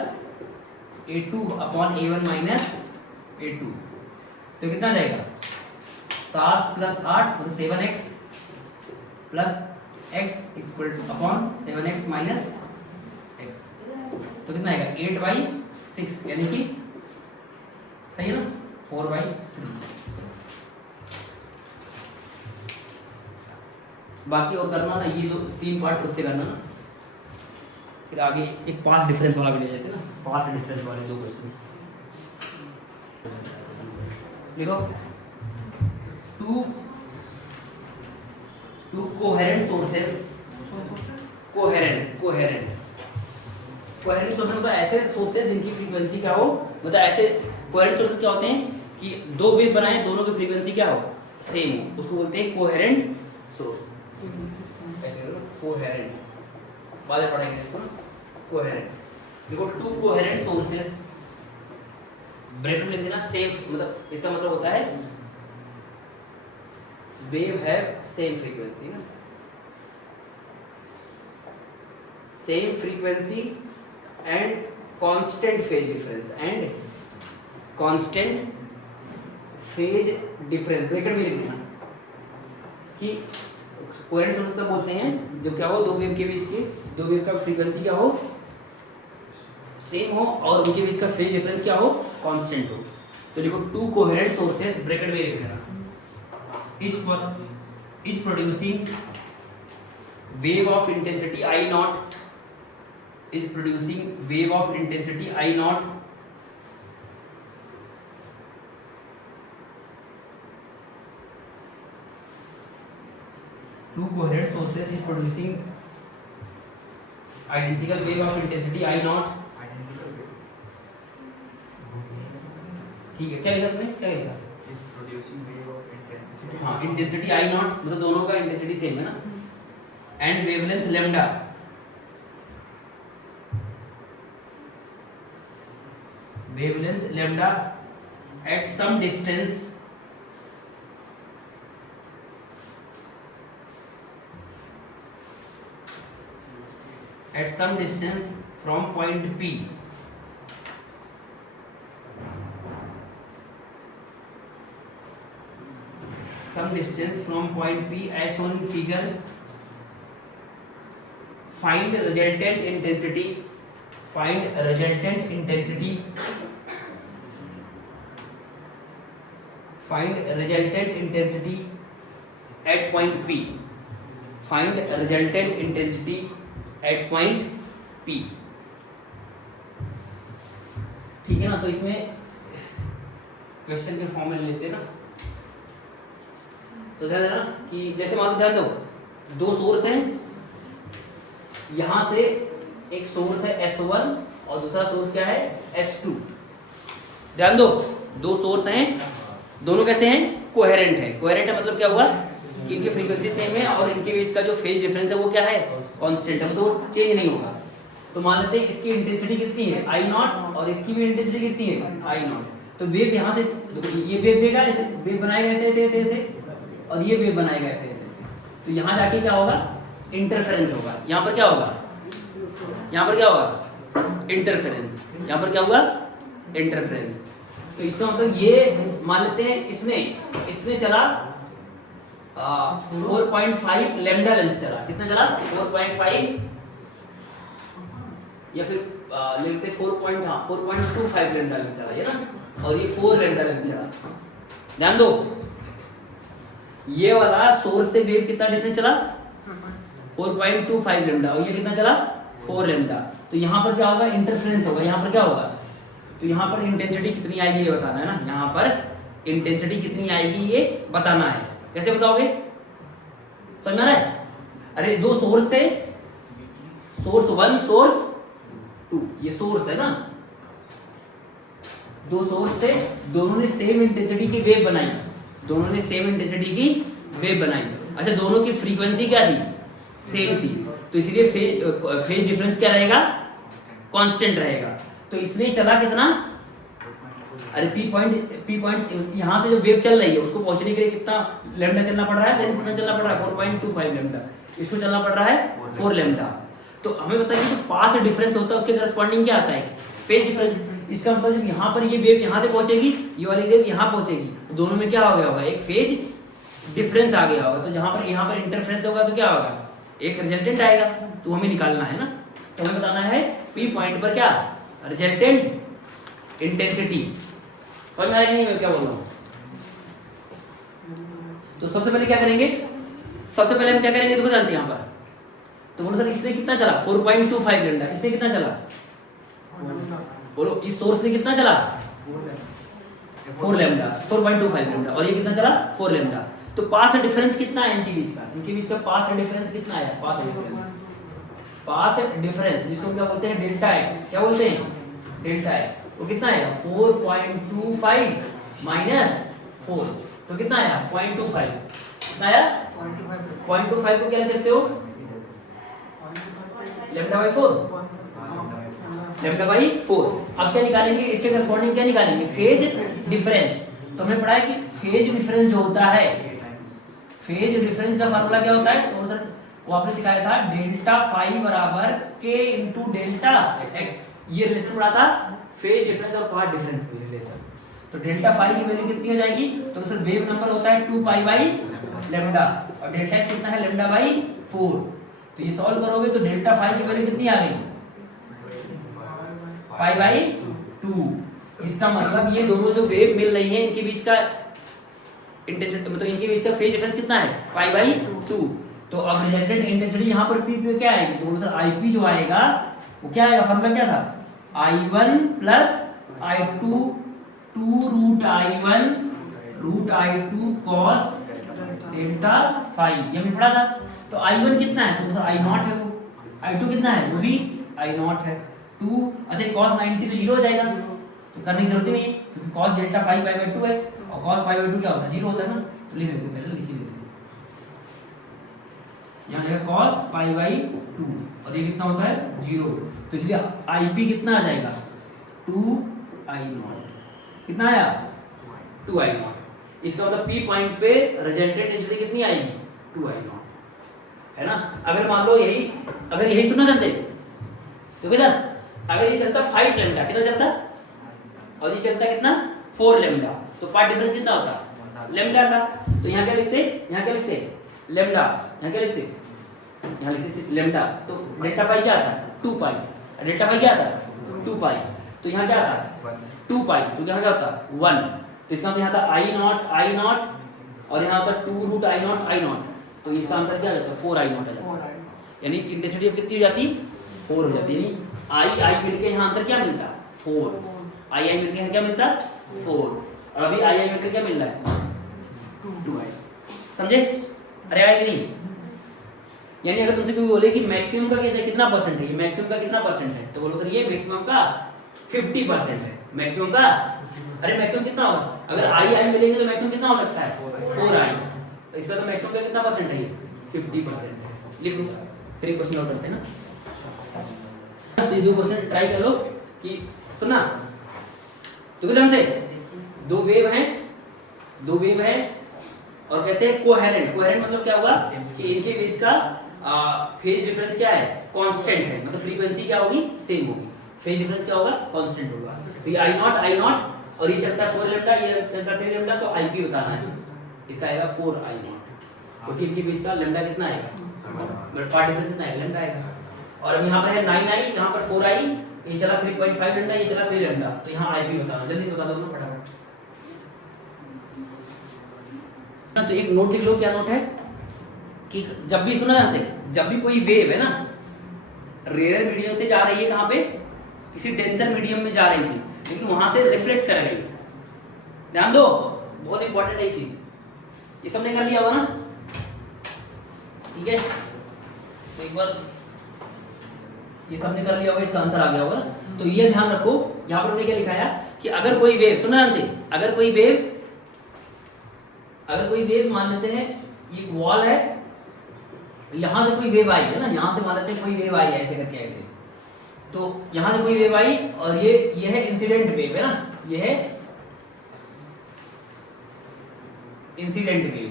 A2 upon A1 minus A2, तो कितना आ जाएगा 7 प्लस 8 मतलब 7x plus x equal two upon 7x minus x, तो कितना आएगा 8/6 यानी कि सही है ना 4/3। बाकी और करना ना, ये 2-3 पार्ट उससे करना ना, फिर आगे एक पाथ डिफरेंस वाला भी ले जाते हैं ना, पाथ डिफरेंस वाले 2 क्वेश्चंस लिखो। To coherent sources, coherent sources मतलब ऐसे सोर्सेस जिनकी फ्रीक्वेंसी क्या हो, मतलब ऐसे कोहेरेंट सोर्सेस क्या होते हैं कि 2 वेव बनाए, दोनों की फ्रीक्वेंसी क्या हो सेम हो, उसको बोलते हैं कोहेरेंट सोर्स, ऐसे करो कोहेरेंट, बाद में पढ़ेंगे इसको ना, कोहेरेंट। देखो 2 कोहेरेंट सोर्सेस, ब्रैकेट में लिख देना सेम, मतलब इसका मतलब होता है वेव हैव सेम फ्रीक्वेंसी ना, same frequency and constant phase difference, and constant phase difference bracket में लिख देना कि कोहेरेंट सोर्स का बोलते हैं जो क्या हो, दो वेव के बीच की, दो वेव का फ्रीक्वेंसी क्या हो, सेम हो, और उनके बीच का फेज डिफरेंस क्या हो, कांस्टेंट हो। तो देखो टू कोहेरेंट सोर्सेस ब्रैकेट में लिख देना, is producing wave of intensity I not, is producing wave of intensity I not two coherent sources is producing identical wave of intensity I naught। ठीक है, क्या लिखा तुमने, क्या लिखा? is producing wave of intensity। हाँ, इंटेंसिटी I naught मतलब दोनों का इंटेंसिटी सेम है ना, and wavelength lambda, wavelength lambda at some distance at some distance from point P, some distance from point P as shown in figure, find resultant intensity, find resultant intensity, find resultant intensity at point P, find resultant intensity at point P। ठीक है ना, तो इसमें question के form में लेते हैं ना, तो ध्यान देना कि जैसे मान लो, ध्यान दो, दो सोर्स हैं, यहां से एक सोर्स है S1 और दूसरा सोर्स क्या है S2। ध्यान दो, दो सोर्स हैं, दोनों कैसे हैं, कोहेरेंट है। कोहेरेंट है मतलब क्या हुआ कि इनकी फ्रीक्वेंसी सेम है और इनके बीच का जो फेज डिफरेंस है वो क्या है, कांस्टेंट है, तो वो चेंज नहीं होगा। तो मान लेते हैं इसकी इंटेंसिटी कितनी है आई नॉट और इसकी भी इंटेंसिटी कितनी है आई नॉट। तो वेव यहाँ से ये वेव देगा, ऐसे वेव बनाएगा ऐसे ऐसे ऐसे ऐसे, और ये वेव बनाएगा ऐसे ऐसे ऐसे। तो यहाँ जाके क्या होगा, इंटरफेरेंस होगा। यहाँ पर क्या होगा, यहाँ पर क्या होगा, इंटरफेरेंस। यहाँ पर क्या हुआ, इंटरफेरेंस। तो इसका मतलब ये मान लेते हैं इसने चला 4.5 लैम्डा लेंथ चला। कितना चला, 4.5 या फिर ले लेते 4.25 लैम्डा लेंथ चला ये ना, और ये 4 लैम्डा लेंथ चला। ध्यान दो, ये वाला सोर्स से वेव कितना डिस्टेंस चला, 4.25 लैम्डा, और ये कितना चला 4 लैम्डा। तो यहाँ पर क्या होगा, इंटरफेरेंस होगा। यहाँ पर क्या होगा, तो यहाँ पर इंटेंसिटी कितनी आएगी ये बताना है ना, यहाँ पर इंटेंसिटी कितनी आएगी ये बताना है। कैसे बताओगे, समझ में आ रहा है? अरे दो सोर्स थे, सोर्स 1 सोर्स 2, ये सोर्स है ना, दो सोर्स थे, दोनों ने सेम इंटेंसिटी की वेव बनाई, दोनों ने सेम इंटेंसिटी की वेव बनाई। अच्छा, दोनों की फ्रीक्वेंसी क्या थी, सेम थी, तो इसीलिए फेज डिफरेंस क्या रहेगा, कांस्टेंट रहेगा। तो इसने चला कितना, अरे पी पॉइंट यहाँ से जो वेव चल रही है उसको पहुंचने के लिए कितना लैम्डा चलना पड़ रहा है, लेंथ कितना चलना पड़ रहा है, 4.25 लैम्डा। इसको चलना पड़ रहा है 4 लैम्डा। तो हमें पता है कि जो पाथ डिफरेंस होता है उसके करस्पॉन्डिंग क्या आता है, फेज डिफरेंस। इसका मतलब जब यहाँ पर ये वेव यहाँ से पहुंचेगी, ये वाली वेव यहाँ पहुंचेगी, तो दोनों में क्या हो गया होगा, एक फेज डिफरेंस आ गया होगा। तो जहाँ पर यहाँ पर इंटरफेरेंस होगा तो क्या होगा, एक रिजल्टेंट आएगा। तो हमें निकालना है ना, तो हमें बताना है पी पॉइंट पर क्या रिजल्टेंट इंटेंसिटी। समझ में आ रही है मैं क्या बोल रहा हूँ? तो सबसे पहले क्या करेंगे, सबसे पहले हम क्या करेंगे, देखो ध्यान से यहाँ पर। तो बोलो सर इसने कितना चला 4.25 लैम्डा, इसने कितना चला, बोलो इस सोर्स ने कितना चला 4 लैम्डा, 4.25 लैम्डा, और ये कितना चला 4 लैम्डा। तो पाथ डिफरेंस कितना है इनके बीच का, इनके बीच का पाथ डिफरेंस कितना है, पाथ डिफरेंस जिसको क्या बोलते हैं, डेल्टा एक्स। क्या बोलते हैं, डेल्टा एक्स। वो कितना आएगा 4.25 माइनस 4, तो कितना आया 0.25। कितना आया 0.25 को क्या लिख सकते हो, लैम्डा बाई 4, लैम्डा बाई 4। अब क्या निकालेंगे, इसके करस्पॉन्डिंग क्या निकालेंगे, फेज डिफरेंस। तो हमने पढ़ा है कि फेज डिफरेंस जो होता है, फेज डिफरेंस का फार्मूला क्या होता है? तो सर वो आपने सिखाया था डेल्टा फाई बराबर के इंटू डेल्टा एक्स, ये रिलेशन पढ़ा था फेज डिफरेंस और पाथ डिफरेंस की रिलेशन। तो डेल्टा फाई की वैल्यू कितनी हो जाएगी? तो सर वेव नंबर होता है 2 पाई बाई लैम्डा और डेल्टा एक्स कितना है? Lambda by 4। तो ये सॉल्व करोगे तो डेल्टा फाई की वैल्यू कितनी आ गई? पाई बाई 2। इसका मतलब ये दोनों जो वेव मिल रही हैं इनके बीच का इंटेंसिटी मतलब इनके बीच का फेज डिफरेंस कितना है? पाई बाई 2। तो अब रिजल्टेंट इंटेंसिटी यहाँ पर पी पे क्या आएगी? तो सर आईपी जो आएगा वो क्या आएगा? फॉर्मूला क्या था? I1 plus I2 2 root I2 cos delta phi, ये हमने पढ़ा था। तो I1 कितना है? तो सर I0 है वो, I2 कितना है? वो भी I0 है 2। अच्छा cos 90 तो 0 हो जाएगा, तो करने की जरूरत ही नहीं है क्योंकि cos delta phi pi by 2 है और cos पाई बाई 2 क्या होता है? 0 होता है ना। तो लिख देते पहले, लिख ही देते यहाँ जाएगा cos पाई बाई 2 और ये कितना होता है? 0। तो इसलिए IP कितना आ जाएगा? 2I0। कितना आया? 2I0। इसका मतलब P पॉइंट पे रिजल्टेंट इंटेंसिटी कितनी आएगी? 2I0, है ना। अगर मान लो यही सुनना जानते तो कितना? अगर ये चलता 5 लैम्डा, कितना चलता? और ये चलता कितना? 4 लैम्डा, तो पार्ट डिफरेंस कितना होता? लैम्डा का। तो यहाँ क्या लिखते? लैम्डा। यहाँ क्या लिखते? यहाँ लिखते लैम्डा। तो डेल्टा फाई क्या आता है? 2 पाई। डेल्टा फाई क्या आता है? 2 पाई। तो यहाँ क्या आता है? 2 पाई। तो यहाँ क्या होता है? 1। तो इसका मतलब यहाँ था I0 और यहाँ होता 2 रूट I0। तो इसका आंसर क्या आ जाता है? 4I0 आ जाता है। यानी इंटेंसिटी अब कितनी हो जाती? 4 हो जाती है। यानी I मिलके यहाँ आंसर क्या मिलता? 4। I मिलके यहाँ क्या मिलता? 4। और अभी I मिलके क्या मिल रहा है? 2I। समझे? अरे आया कि नहीं? यानी अगर तुमसे कोई बोले कि मैक्सिमम का कितना परसेंट है, ये मैक्सिमम का कितना परसेंट है, तो बोलो सर ये मैक्सिमम का 50% है। मैक्सिमम का, अरे मैक्सिमम कितना होगा? अगर I मिलेंगे तो मैक्सिमम कितना हो सकता है? 4I। तो इसका तो मैक्सिमम का कितना परसेंट है? ये 50% है। लिख लो, फिर एक क्वेश्चन और करते हैं ना। तो ये 2 क्वेश्चन ट्राई कर लो कि सुनना तो ध्यान से, दो वेव है और कैसे कोहेरेंट मतलब क्या होगा कि इनके बीच का फेज डिफरेंस क्या है? कांस्टेंट है, मतलब फ्रीक्वेंसी क्या होगी? सेम होगी। फेज डिफरेंस क्या होगा? कांस्टेंट होगा। तो ये I0 और ये चलता 4 लैम्डा, ये चलता 3 लैम्डा, तो IP बताना है। इसका आएगा 4I0 क्योंकि इनके बीच का लैम्डा कितना आएगा? मतलब पार्ट डिफरेंस कितना आएगा? लैम्डा आएगा। और अब यहाँ पर है 9I, यहाँ पर 4I, ये चला 3.5 लैम्डा, ये चला 3 लैम्डा, तो यहाँ IP बताना। जल्दी से बता दो फटाफट। तो एक नोट लिख लो। क्या नोट है? कि जब भी सुना ध्यान से, जब भी कोई वेव है ना रेयर मीडियम से जा रही है, कहाँ पे? किसी डेंसर मीडियम में जा रही थी, लेकिन वहां से रिफ्लेक्ट कर गई। ध्यान दो, बहुत इंपॉर्टेंट है ये चीज। ये सबने कर लिया होगा ना? ठीक है, तो एक बार ये सबने कर लिया होगा, इसका आंसर आ गया होगा ना। तो ये ध्यान रखो, यहाँ पर उन्होंने क्या लिखाया कि अगर कोई वेव, सुना ध्यान से, अगर कोई वेव मान लेते हैं ये वॉल है, यहां से कोई वेव आई है ना, यहां से मान लेते हैं कोई वेव आई है ऐसे करके ऐसे, तो यहां से कोई वेव आई और ये है इंसिडेंट वेव है ना, ये है इंसिडेंट वेव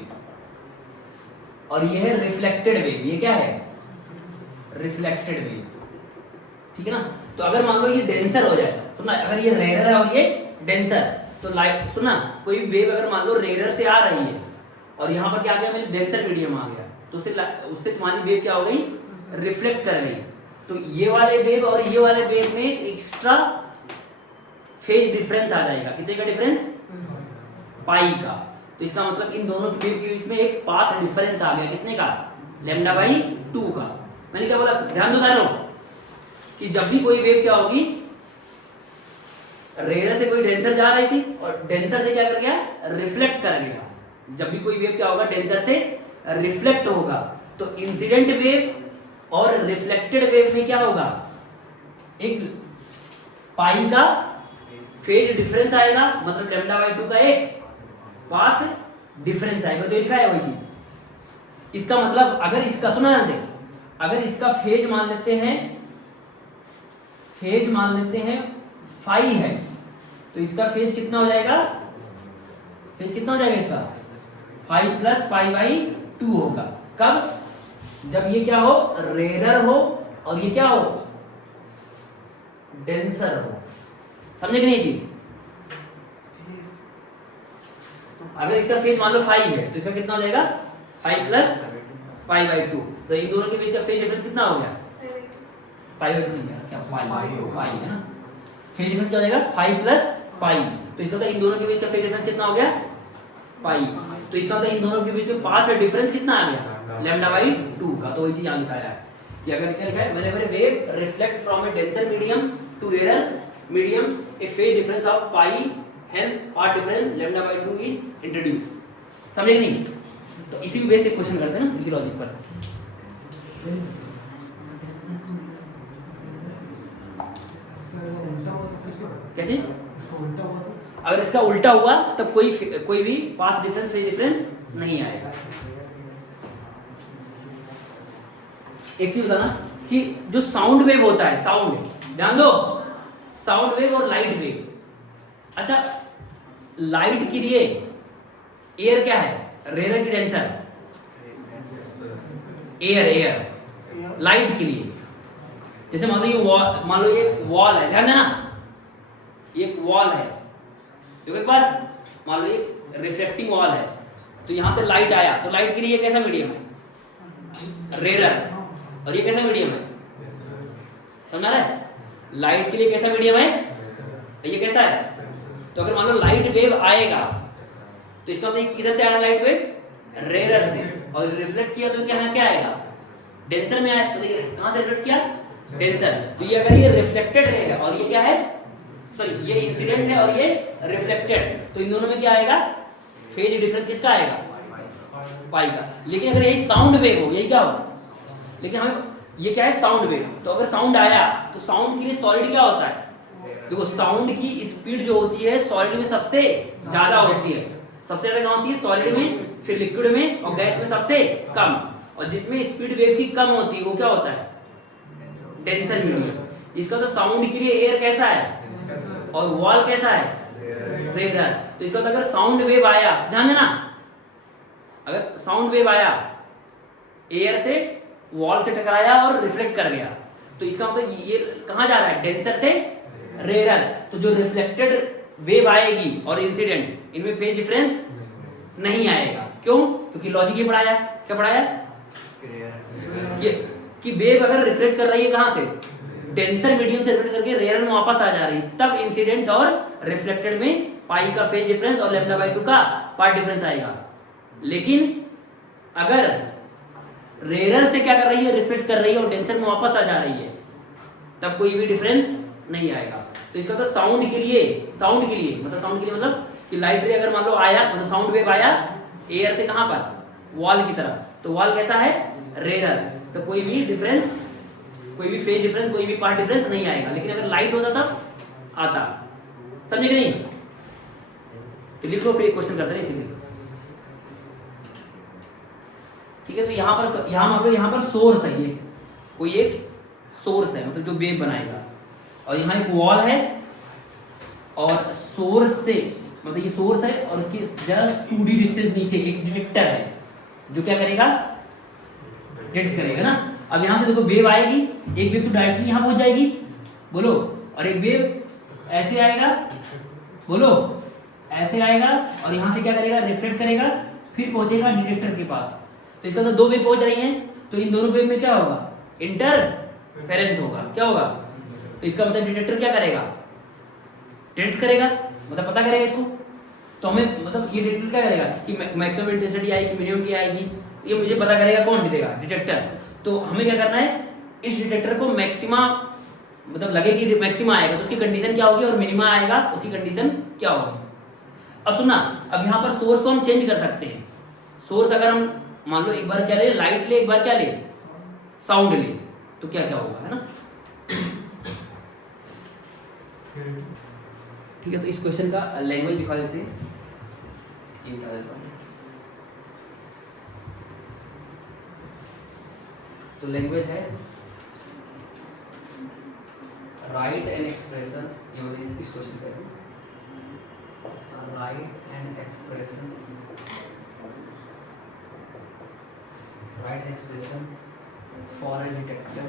और ये है रिफ्लेक्टेड वेव। ये क्या है? Reflected wave. ठीक है ना। तो अगर मान लो ये डेंसर हो जाए, सुना, अगर ये रेयर है और ये डेंसर, तो लाइट सुना, कोई वेव अगर मान लो रेयर से आ रही है और यहाँ पर क्या आ गया? मेरे डेंसर मीडियम आ गया, तो उससे तुम्हारी वेव क्या हो गई? रिफ्लेक्ट कर गई। तो ये वाले वेव और ये वाले वेव में एक्स्ट्रा फेज डिफरेंस आ जाएगा। कितने का डिफरेंस? पाई का। तो इसका मतलब इन दोनों वेव के बीच में एक पाथ डिफरेंस आ गया। कितने का? लैम्डा बाई 2 का। मैंने क्या बोला? ध्यान दो सारे लोग कि जब भी कोई वेव क्या होगी, रेयर से कोई डेंसर जा रही थी और डेंसर से क्या कर गया? रिफ्लेक्ट कर गया। जब भी कोई वेव क्या होगा? डेंसर से रिफ्लेक्ट होगा। तो इंसिडेंट वेव और रिफ्लेक्टेड वेव में क्या होगा? एक पाई का फेज डिफरेंस आएगा, मतलब लैम्डा बाई 2 का एक पाथ डिफरेंस आएगा। तो लिखा है वही चीज। इसका मतलब अगर इसका, सुना ध्यान से, अगर इसका फेज मान लेते हैं फाई है, तो इसका फेज कितना हो जाएगा? फेज कितना हो जाएगा इसका? 5 प्लस पाई बाई 2 होगा। कब? जब ये क्या हो, रेयर हो और ये क्या हो, डेंसर हो। समझे कि नहीं चीज? अगर इसका फेज मान लो 5 है तो इसका कितना हो जाएगा 5 प्लस पाई बाई 2। तो इन दोनों के बीच का फेज डिफरेंस कितना हो गया? पाई बाई 2 नहीं है क्या, पाई है ना। फेज डिफरेंस क्या हो जाएगा 5 प्लस पाई। तो इसका मतलब इन दोनों के बीच का फेज डिफरेंस कितना हो गया, पाई। तो इसका मतलब इन दोनों के बीच में पाथ डिफरेंस कितना आ गया, लैम्डा बाई 2 का। तो वही चीज यहाँ लिखा है कि अगर क्या लिखा है, whenever a wave reflect from a denser medium to rarer medium a phase difference of pi, hence path difference lambda by 2 is introduced। समझे कि नहीं? तो इसी भी बेसिक क्वेश्चन करते हैं ना, इसी लॉजिक पर। क्या चीज? अगर इसका उल्टा हुआ तब कोई भी पाथ डिफरेंस फेज डिफरेंस नहीं आएगा। एक चीज बताना कि जो साउंड वेव होता है, साउंड, ध्यान दो, साउंड वेव और लाइट वेव। अच्छा, लाइट के लिए एयर क्या है, रेयर की डेंसर? एयर। लाइट के लिए जैसे मान लो ये वॉल है, ध्यान देना, ये वॉल है, देखो एक बार, मान लो ये रिफ्लेक्टिंग वॉल है, तो यहां से लाइट आया, तो लाइट के लिए ये कैसा मीडियम है, रेयर, और ये कैसा मीडियम है, समझ रहा है? लाइट के लिए कैसा मीडियम है, ये कैसा है? तो अगर मान लो लाइट वेव आएगा तो इसका मतलब किधर से आया लाइट वेव, रेयर से, और रिफ्लेक्ट किया तो क्या आएगा, डेंसर में आया। तो कहां से रिफ्लेक्ट किया, डेंसर। तो ये अगर ये रिफ्लेक्टेड रे है और ये क्या है, सॉरी ये इंसिडेंट है और ये रिफ्लेक्टेड, तो इन दोनों में क्या आएगा, फेज डिफरेंस किसका आएगा, पाई का। लेकिन अगर यही साउंड वेव हो, यही क्या हो, लेकिन हमें ये क्या है, साउंड वेव। तो अगर साउंड आया तो साउंड के लिए सॉलिड क्या होता है, देखो साउंड की स्पीड जो होती है सॉलिड में सबसे ज्यादा होती है। सबसे ज्यादा कहां होती है, सॉलिड में, फिर लिक्विड में, और गैस में सबसे कम। और जिसमें स्पीड वेव की कम होती है वो क्या होता है, डेंसर मीडियम। इसका तो साउंड के लिए एयर कैसा है और वॉल कैसा है, रेयर। तो इसका तो अगर साउंड वेव आया, ध्यान देना, अगर साउंड वेव आया, एयर से वॉल से टकराया और रिफ्लेक्ट कर गया, तो इसका मतलब ये कहां जा रहा है, डेंसर से रेयर। तो जो रिफ्लेक्टेड वेव आएगी और इंसिडेंट, इनमें फेज डिफरेंस नहीं आएगा। क्यों? क्योंकि लॉजिक ये पढ़ाया, क्या पढ़ाया, कि वेव अगर रिफ्लेक्ट कर रही है कहां से, डेंसर मीडियम से रिफ्लेक्ट करके रेयर में वापस आ जा रही है, तब इंसिडेंट और रिफ्लेक्टेड में पाई का फेज डिफरेंस और लैम्डा बाई 2 का पार्ट डिफरेंस आएगा। लेकिन अगर रेयर से क्या कर रही है, रिफ्लेक्ट कर रही है और डेंसर में वापस आ जा रही है, तब कोई भी डिफरेंस नहीं आएगा। तो इसका तो साउंड के लिए मतलब कि लाइट रे अगर मान लो आया, मतलब साउंड वेव आया एयर से कहां पर, वॉल की तरफ, तो वॉल कैसा है, रेयर। तो कोई भी डिफरेंस, कोई भी फेज डिफरेंस, कोई भी पार्ट डिफरेंस नहीं आएगा। लेकिन अगर लाइट होता तब आता। समझे कि नहीं? तो लिखो, फिर एक क्वेश्चन करते हैं इसीलिए। ठीक है, तो यहाँ मान लो यहाँ पर सोर्स है, ये कोई एक सोर्स है, मतलब जो वेव बनाएगा, और यहाँ एक वॉल है, और सोर्स से मतलब ये सोर्स है और इसकी जस्ट 2D डिस्टेंस नीचे एक डिटेक्टर है जो क्या करेगा, डिटेक्ट करेगा ना। अब यहाँ से देखो वेव आएगी, एक वेव तो डायरेक्टली यहाँ पहुंच जाएगी, बोलो, और एक वेव ऐसे आएगा, बोलो, ऐसे आएगा, और यहाँ से क्या करेगा, रिफ्लेक्ट करेगा, फिर पहुंचेगा डिटेक्टर के पास। तो इसका तो दो वेव पहुंच रही हैं, तो इन दोनों वेव में क्या होगा, इंटरफेरेंस होगा। क्या होगा? तो इसका मतलब डिटेक्टर क्या करेगा, डिटेक्ट करेगा, मतलब पता करेगा इसको। तो हमें मतलब ये डिटेक्टर क्या करेगा कि मैक्सिमम इंटेंसिटी आएगी, मिनिमम की आएगी, ये मुझे पता करेगा, कौन देगा, डिटेक्टर। तो हमें क्या करना है, इस डिटेक्टर को मैक्सिमा, मतलब लगे कि मैक्सिमा आएगा तो उसकी कंडीशन क्या होगी, और मिनिमा आएगा उसकी कंडीशन क्या होगी। अब सुनना, अब यहाँ पर सोर्स को हम चेंज कर सकते हैं। सोर्स अगर हम मान लो एक बार क्या ले, लाइट ले, एक बार क्या ले, साउंड ले, तो क्या क्या होगा, है ना। ठीक है, तो इस क्वेश्चन का लैंग्वेज लिखा देते हैं, ये लिखा देता हूँ। तो लैंग्वेज है राइट एन एक्सप्रेशन, ये मतलब इस क्वेश्चन का right an expression write an expression for a detector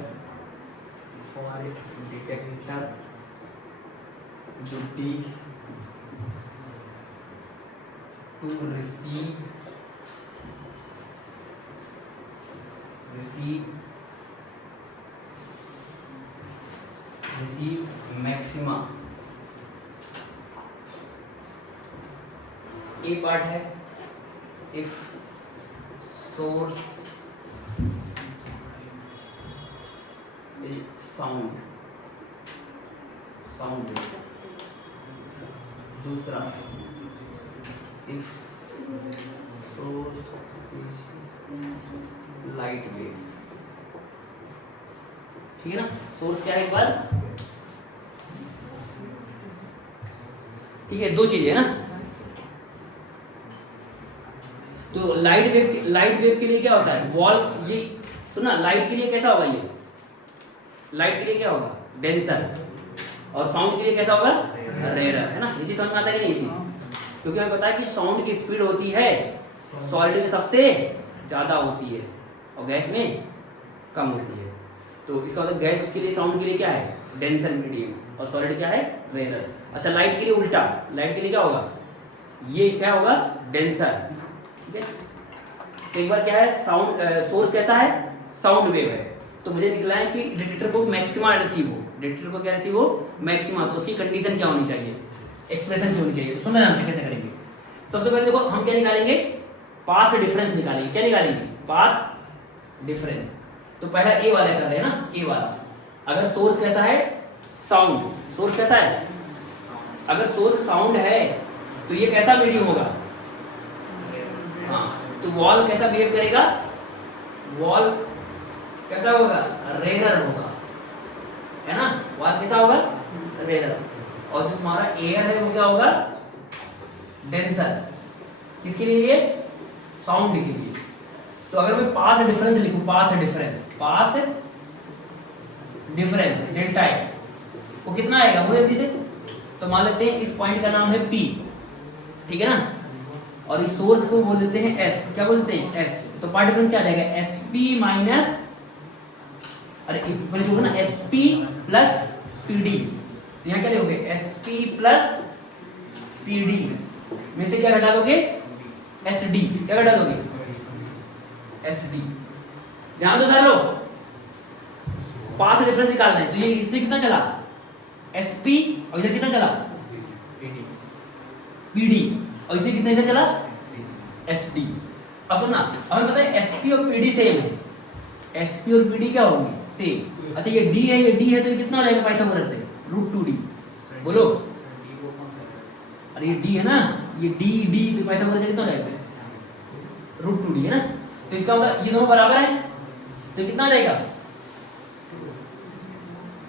duty to receive maxima. A part है if source is sound wave. दूसरा if source is light wave. ठीक है ना? सोर्स क्या है एक बार, ठीक है, दो चीजें है ना. तो लाइट वेव के लिए क्या होता है, वॉल, ये सुनना, लाइट के लिए कैसा होगा, ये लाइट के लिए क्या होगा, डेंसर, और साउंड के लिए कैसा होगा, रेयर, है ना. इसी समझ में आता है कि नहीं ये चीज, क्योंकि हमें पता है कि साउंड की स्पीड होती है सॉलिड में सबसे ज्यादा होती है और गैस में कम होती है. तो इसका मतलब गैस उसके लिए, साउंड के लिए क्या है, डेंसर मीडियम, और सॉलिड क्या है, रेयर. अच्छा, लाइट के लिए उल्टा, लाइट के लिए क्या होगा, ये क्या होगा, डेंसर. ठीक है, तो एक बार क्या है, साउंड सोर्स कैसा है, साउंड वेव है. तो मुझे निकला है कि डिटेक्टर को मैक्सिमा रिसीव हो, डिटेक्टर को क्या रिसीव हो, मैक्सिमा. तो उसकी कंडीशन क्या होनी चाहिए, एक्सप्रेशन क्या होनी चाहिए. तो सुनना जानते हैं कैसे करेंगे. सबसे पहले देखो हम क्या निकालेंगे, पाथ डिफरेंस निकालेंगे. क्या निकालेंगे, पाथ डिफरेंस. तो पहला ए वाला कर रहे हैं ना, ए वाला. अगर सोर्स कैसा है, साउंड, सोर्स कैसा है, अगर सोर्स साउंड है तो ये कैसा मीडियम होगा, हाँ, तो वॉल कैसा बिहेव करेगा, वॉल कैसा होगा, रेयर होगा, है ना. वॉल कैसा होगा, रेयर. और जो हमारा एयर है वो क्या होगा, डेंसर. किसके लिए, ये साउंड के लिए. तो अगर मैं पाथ डिफरेंस लिखूं, पाथ डिफरेंस डेल्टा एक्स, वो कितना आएगा, वो जल्दी से. तो मान लेते हैं इस पॉइंट का नाम है P, ठीक है ना, और इस सोर्स को बोल देते हैं S. क्या बोलते हैं, S. तो पाथ डिफरेंस क्या आ जाएगा, SP माइनस, अरे इसमें जो है ना SP प्लस PD. तो यहाँ क्या लिखोगे, SP प्लस PD में से क्या घटा दोगे, SD. क्या घटा दोगे, SD. ध्यान दो सर लोग, पाथ डिफरेंस निकालना है. तो ये इसमें कितना चला, SP, और इधर कितना चला, PD, और इसे कितना इधर चला, SD. अब सुनना, हमें पता है SP और PD सेम है, SP और PD क्या होंगे, सेम. अच्छा, ये D है, ये D है, तो ये कितना हो जाएगा पाइथागोरस से, √2D. बोलो, अरे ये D है ना, ये D तो पाइथागोरस से कितना हो जाएगा, √2D है ना. तो इसका मतलब ये दोनों बराबर है, तो कितना आ जाएगा,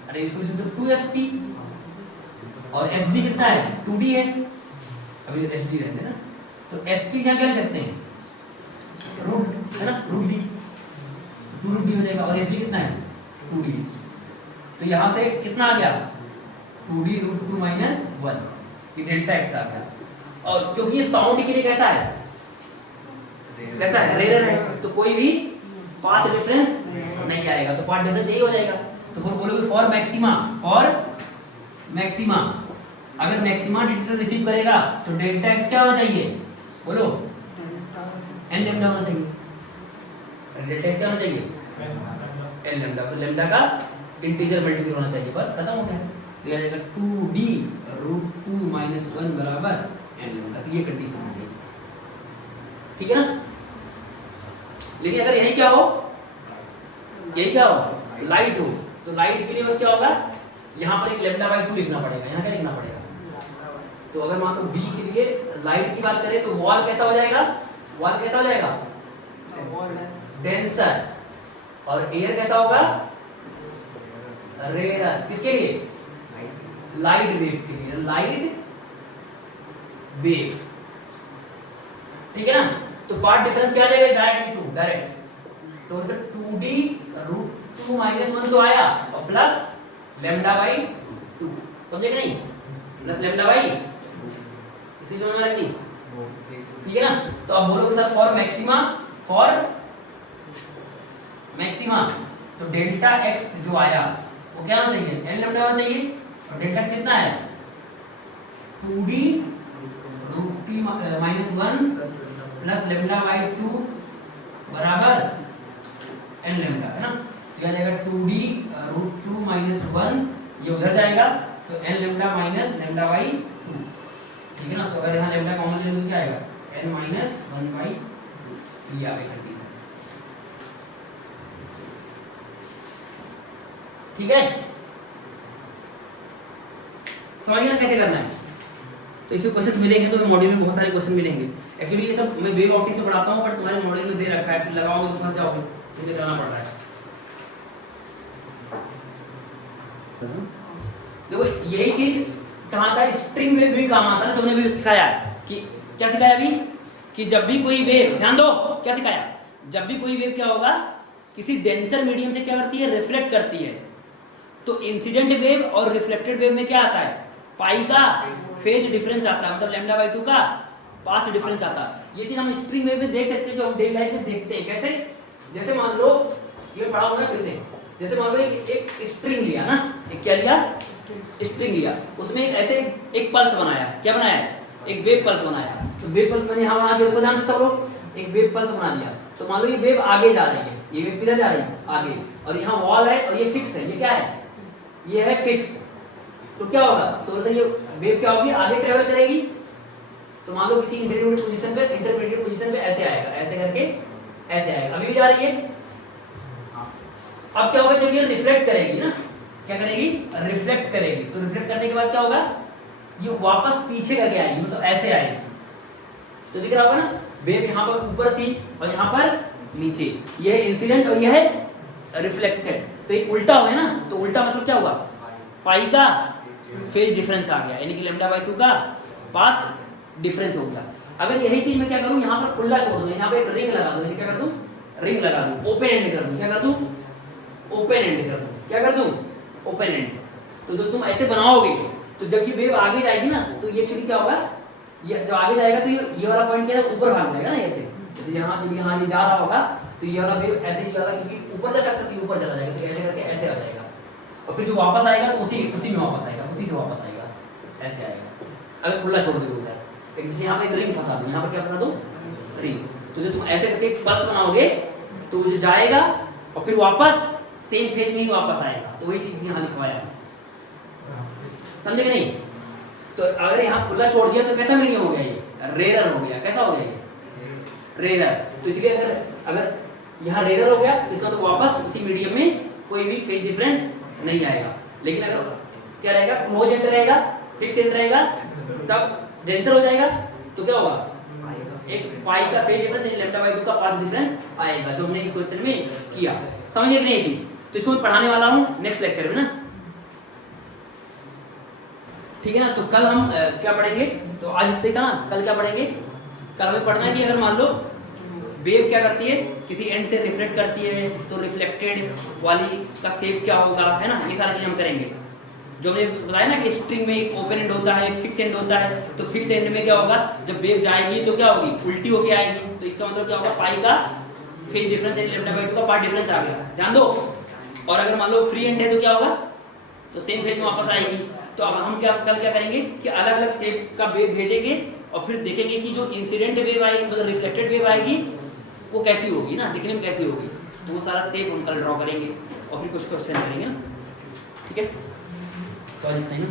अरे इसको तो 2SP, और SD कितना है, 2D है. अभी SD रहते हैं ना, तो SP यहाँ क्या ले सकते हैं, रूट, है ना, √D, 2√D हो जाएगा. और SD कितना है, 2D. तो यहाँ से कितना आ गया, 2D √2 माइनस 1, ये डेल्टा एक्स आ गया. और क्योंकि ये साउंड के लिए कैसा है, कैसा है, रेयर है, तो कोई भी पाथ डिफरेंस नहीं आएगा. तो पाथ डिफरेंस यही हो जाएगा. तो फिर बोलोगे फॉर मैक्सिमा, अगर मैक्सिमा डिटेक्टर रिसीव करेगा तो डेल्टा एक्स क्या होना चाहिए, बोलो, n लैम्डा होना चाहिए. डेल्टा एक्स क्या होना चाहिए, n लैम्डा. तो लैम्डा का इंटीजर मल्टीपल होना चाहिए, बस खत्म हो गया. तो ये आ जाएगा 2D √2 माइनस 1 बराबर n लैम्डा. तो ये कंडीशन हो गई, ठीक है ना. लेकिन अगर यही क्या हो, लाइट हो, तो लाइट के लिए बस क्या होगा, यहाँ पर एक λ/2 लिखना पड़ेगा. यहाँ क्या लिखना पड़ेगा, तो अगर मान लो B के लिए लाइट की बात करें तो वॉल कैसा हो जाएगा, डेंसर, और एयर कैसा होगा, रेयर. किसके लिए, लाइट वेव के लिए, लाइट वेव, ठीक है ना. तो पार्ट डिफरेंस क्या आ जाएगा, डायरेक्ट. तो 2D √2 माइनस 1 तो आया, और प्लस λ/2, समझे कि नहीं, प्लस λ/, इसी समझ में रखनी, ठीक है ना. तो अब बोलोगे sir for maxima, for maxima, तो डेल्टा एक्स जो आया वो क्या होना चाहिए, एन लेमडा होना चाहिए। और डेल्टा एक्स कितना है, 2d रूट टी माइनस 1 प्लस लेमडा बाई 2 बराबर एन लेमडा, है ना। तो क्या जाएगा 2d रूट 2 माइनस 1, ये उधर जाएगा तो n lambda minus lambda by 2, ठीक है ना। तो अगर यहाँ लेमडा कॉमन ले लो तो क्या आएगा, एन माइनस 1 बाई 2, ये आ गई कंडीशन, ठीक है। समझ गए ना कैसे करना है। तो इसमें क्वेश्चन मिलेंगे, तो मॉड्यूल में बहुत सारे क्वेश्चन मिलेंगे। एक्चुअली ये सब मैं वेव ऑप्टिक्स से पढ़ाता हूँ, बट तुम्हारे मॉड्यूल में दे रखा है, लगाओगे तो फंस जाओगे, तुम्हें करना पड़ रहा है। देखो यही चीज कहाँ था, स्ट्रिंग वेव भी काम आता है, जो हमने भी सिखाया है कि क्या सिखाया अभी, कि जब भी कोई वेव, ध्यान दो क्या सिखाया, जब भी कोई वेव क्या होगा, किसी डेंसर मीडियम से क्या करती है, रिफ्लेक्ट करती है। तो इंसिडेंट वेव और रिफ्लेक्टेड वेव में क्या आता है, पाई का फेज डिफरेंस आता है, मतलब लैम्डा बाई 2 का पाथ डिफरेंस आता है। ये चीज हम स्ट्रिंग वेव में देख सकते हैं, जो हम डेली लाइफ में देखते हैं। कैसे, जैसे मान लो ये पढ़ा होगा फिर से, जैसे मान लो एक स्ट्रिंग लिया ना, एक क्या लिया, स्ट्रिंग लिया, उसमें एक ऐसे एक पल्स बनाया, क्या बनाया, एक वेव पल्स बनाया। तो वेव पल्स मैंने यहाँ बना दिया, उसको ध्यान से सब लोग, एक वेव पल्स बना दिया। तो मान लो ये वेव आगे जा रही है, ये वेव किधर जा रही है, आगे, और यहाँ वॉल है और ये फिक्स है, ये क्या है, ये है फिक्स। तो क्या होगा, तो ये वेव क्या होगी, आगे ट्रेवल करेगी। तो मान लो किसी इंटरमीडिएट पोजीशन पे ऐसे आएगा, ऐसे करके ऐसे आएगा, अभी भी जा रही है। अब क्या होगा, जब ये रिफ्लेक्ट करेगी ना, क्या करेगी, रिफ्लेक्ट करेगी। तो रिफ्लेक्ट करने के बाद क्या होगा, ये वापस पीछे करके आएगी, मतलब ऐसे आएगी। तो दिख रहा होगा ना, वेव यहाँ पर ऊपर थी और यहाँ पर नीचे, ये है इंसिडेंट और ये है रिफ्लेक्टेड। तो ये उल्टा हो गया ना, तो उल्टा मतलब क्या हुआ, पाई का फेज डिफरेंस आ गया, यानी कि लैम्डा बाई 2 का पाथ डिफरेंस हो गया। अगर यही चीज मैं क्या करूं, यहाँ पर खुला छोड़ दूं, यहाँ पे एक रिंग लगा दूं, क्या कर दूं, रिंग लगा दूं, ओपन एंड कर दूं, क्या कर दूं, ओपन एंड कर दूं, क्या कर दूं, ओपन एंड। तो जो तुम ऐसे बनाओगे, तो जब ये वेव आगे जाएगी ना, तो ये एक्चुअली क्या होगा, ये जो आगे जाएगा तो ये वाला पॉइंट क्या है, ऊपर भाग जाएगा ना, ऐसे जैसे यहाँ जब यहाँ ये जा रहा होगा, तो ये वाला वेव ऐसे ही जाएगा, क्योंकि ऊपर जा सकता है, ऊपर चला जाएगा, तो ऐसे करके ऐसे आ जाएगा, और फिर जो वापस आएगा तो उसी में वापस आएगा, उसी से वापस आएगा, ऐसे आएगा। अगर खुला छोड़ दोगे उधर, लेकिन जैसे यहाँ पे एक रिंग फंसा दो, यहाँ पर क्या फंसा दो, रिंग। तो जो तुम ऐसे करके पल्स बनाओगे, तो जो जाएगा और फिर वापस सेम फेज में ही वापस आएगा। तो वही चीज यहाँ लिखवाया, समझे कि नहीं। तो अगर यहाँ खुला छोड़ दिया तो कैसा मीडियम हो गया, ये रेयर हो गया। कैसा हो गया, ये रेयर। तो इसलिए अगर यहाँ रेयर हो गया, तो इसका तो वापस उसी मीडियम में कोई भी फेज डिफरेंस नहीं आएगा। लेकिन अगर क्या रहेगा, क्लोज एंड रहेगा, फिक्स एंड रहेगा, तब डेंसर हो जाएगा, तो क्या होगा, एक पाई का फेज डिफरेंस, लैम्डा बाई 2 का पाथ डिफरेंस आएगा, जो हमने इस क्वेश्चन में किया। समझिए कि नहीं ये चीज। तो इसको मैं पढ़ाने वाला हूँ नेक्स्ट लेक्चर में ना, ठीक है ना। तो कल हम क्या पढ़ेंगे, तो आज इतने का ना, कल क्या पढ़ेंगे, कल हमें पढ़ना है कि अगर मान लो वेव क्या करती है, किसी एंड से रिफ्लेक्ट करती है, तो रिफ्लेक्टेड वाली का शेप क्या होगा, है ना। ये सारी चीजें हम करेंगे। जो हमने बताया ना कि स्ट्रिंग में एक ओपन एंड होता है, एक फिक्स एंड होता है। तो फिक्स एंड में क्या होगा, जब वेव जाएगी तो क्या होगी, उल्टी होके आएगी। तो इसका मतलब क्या होगा, पाई का फेज डिफरेंस यानी लैम्डा बाई 2 का पाथ डिफरेंस आ गया, ध्यान दो। और अगर मान लो फ्री एंड है तो क्या होगा, तो सेम फेज में वापस आएगी। तो अब हम कल क्या करेंगे कि अलग अलग शेप का वेव भेजेंगे और फिर देखेंगे कि जो इंसिडेंट वेव आएगी, मतलब रिफ्लेक्टेड वेव आएगी, वो कैसी होगी ना, दिखने में कैसी होगी। तो वो सारा शेप हम कल ड्रॉ करेंगे और फिर कुछ क्वेश्चन करेंगे ना, ठीक है। तो आज इतना ही ना।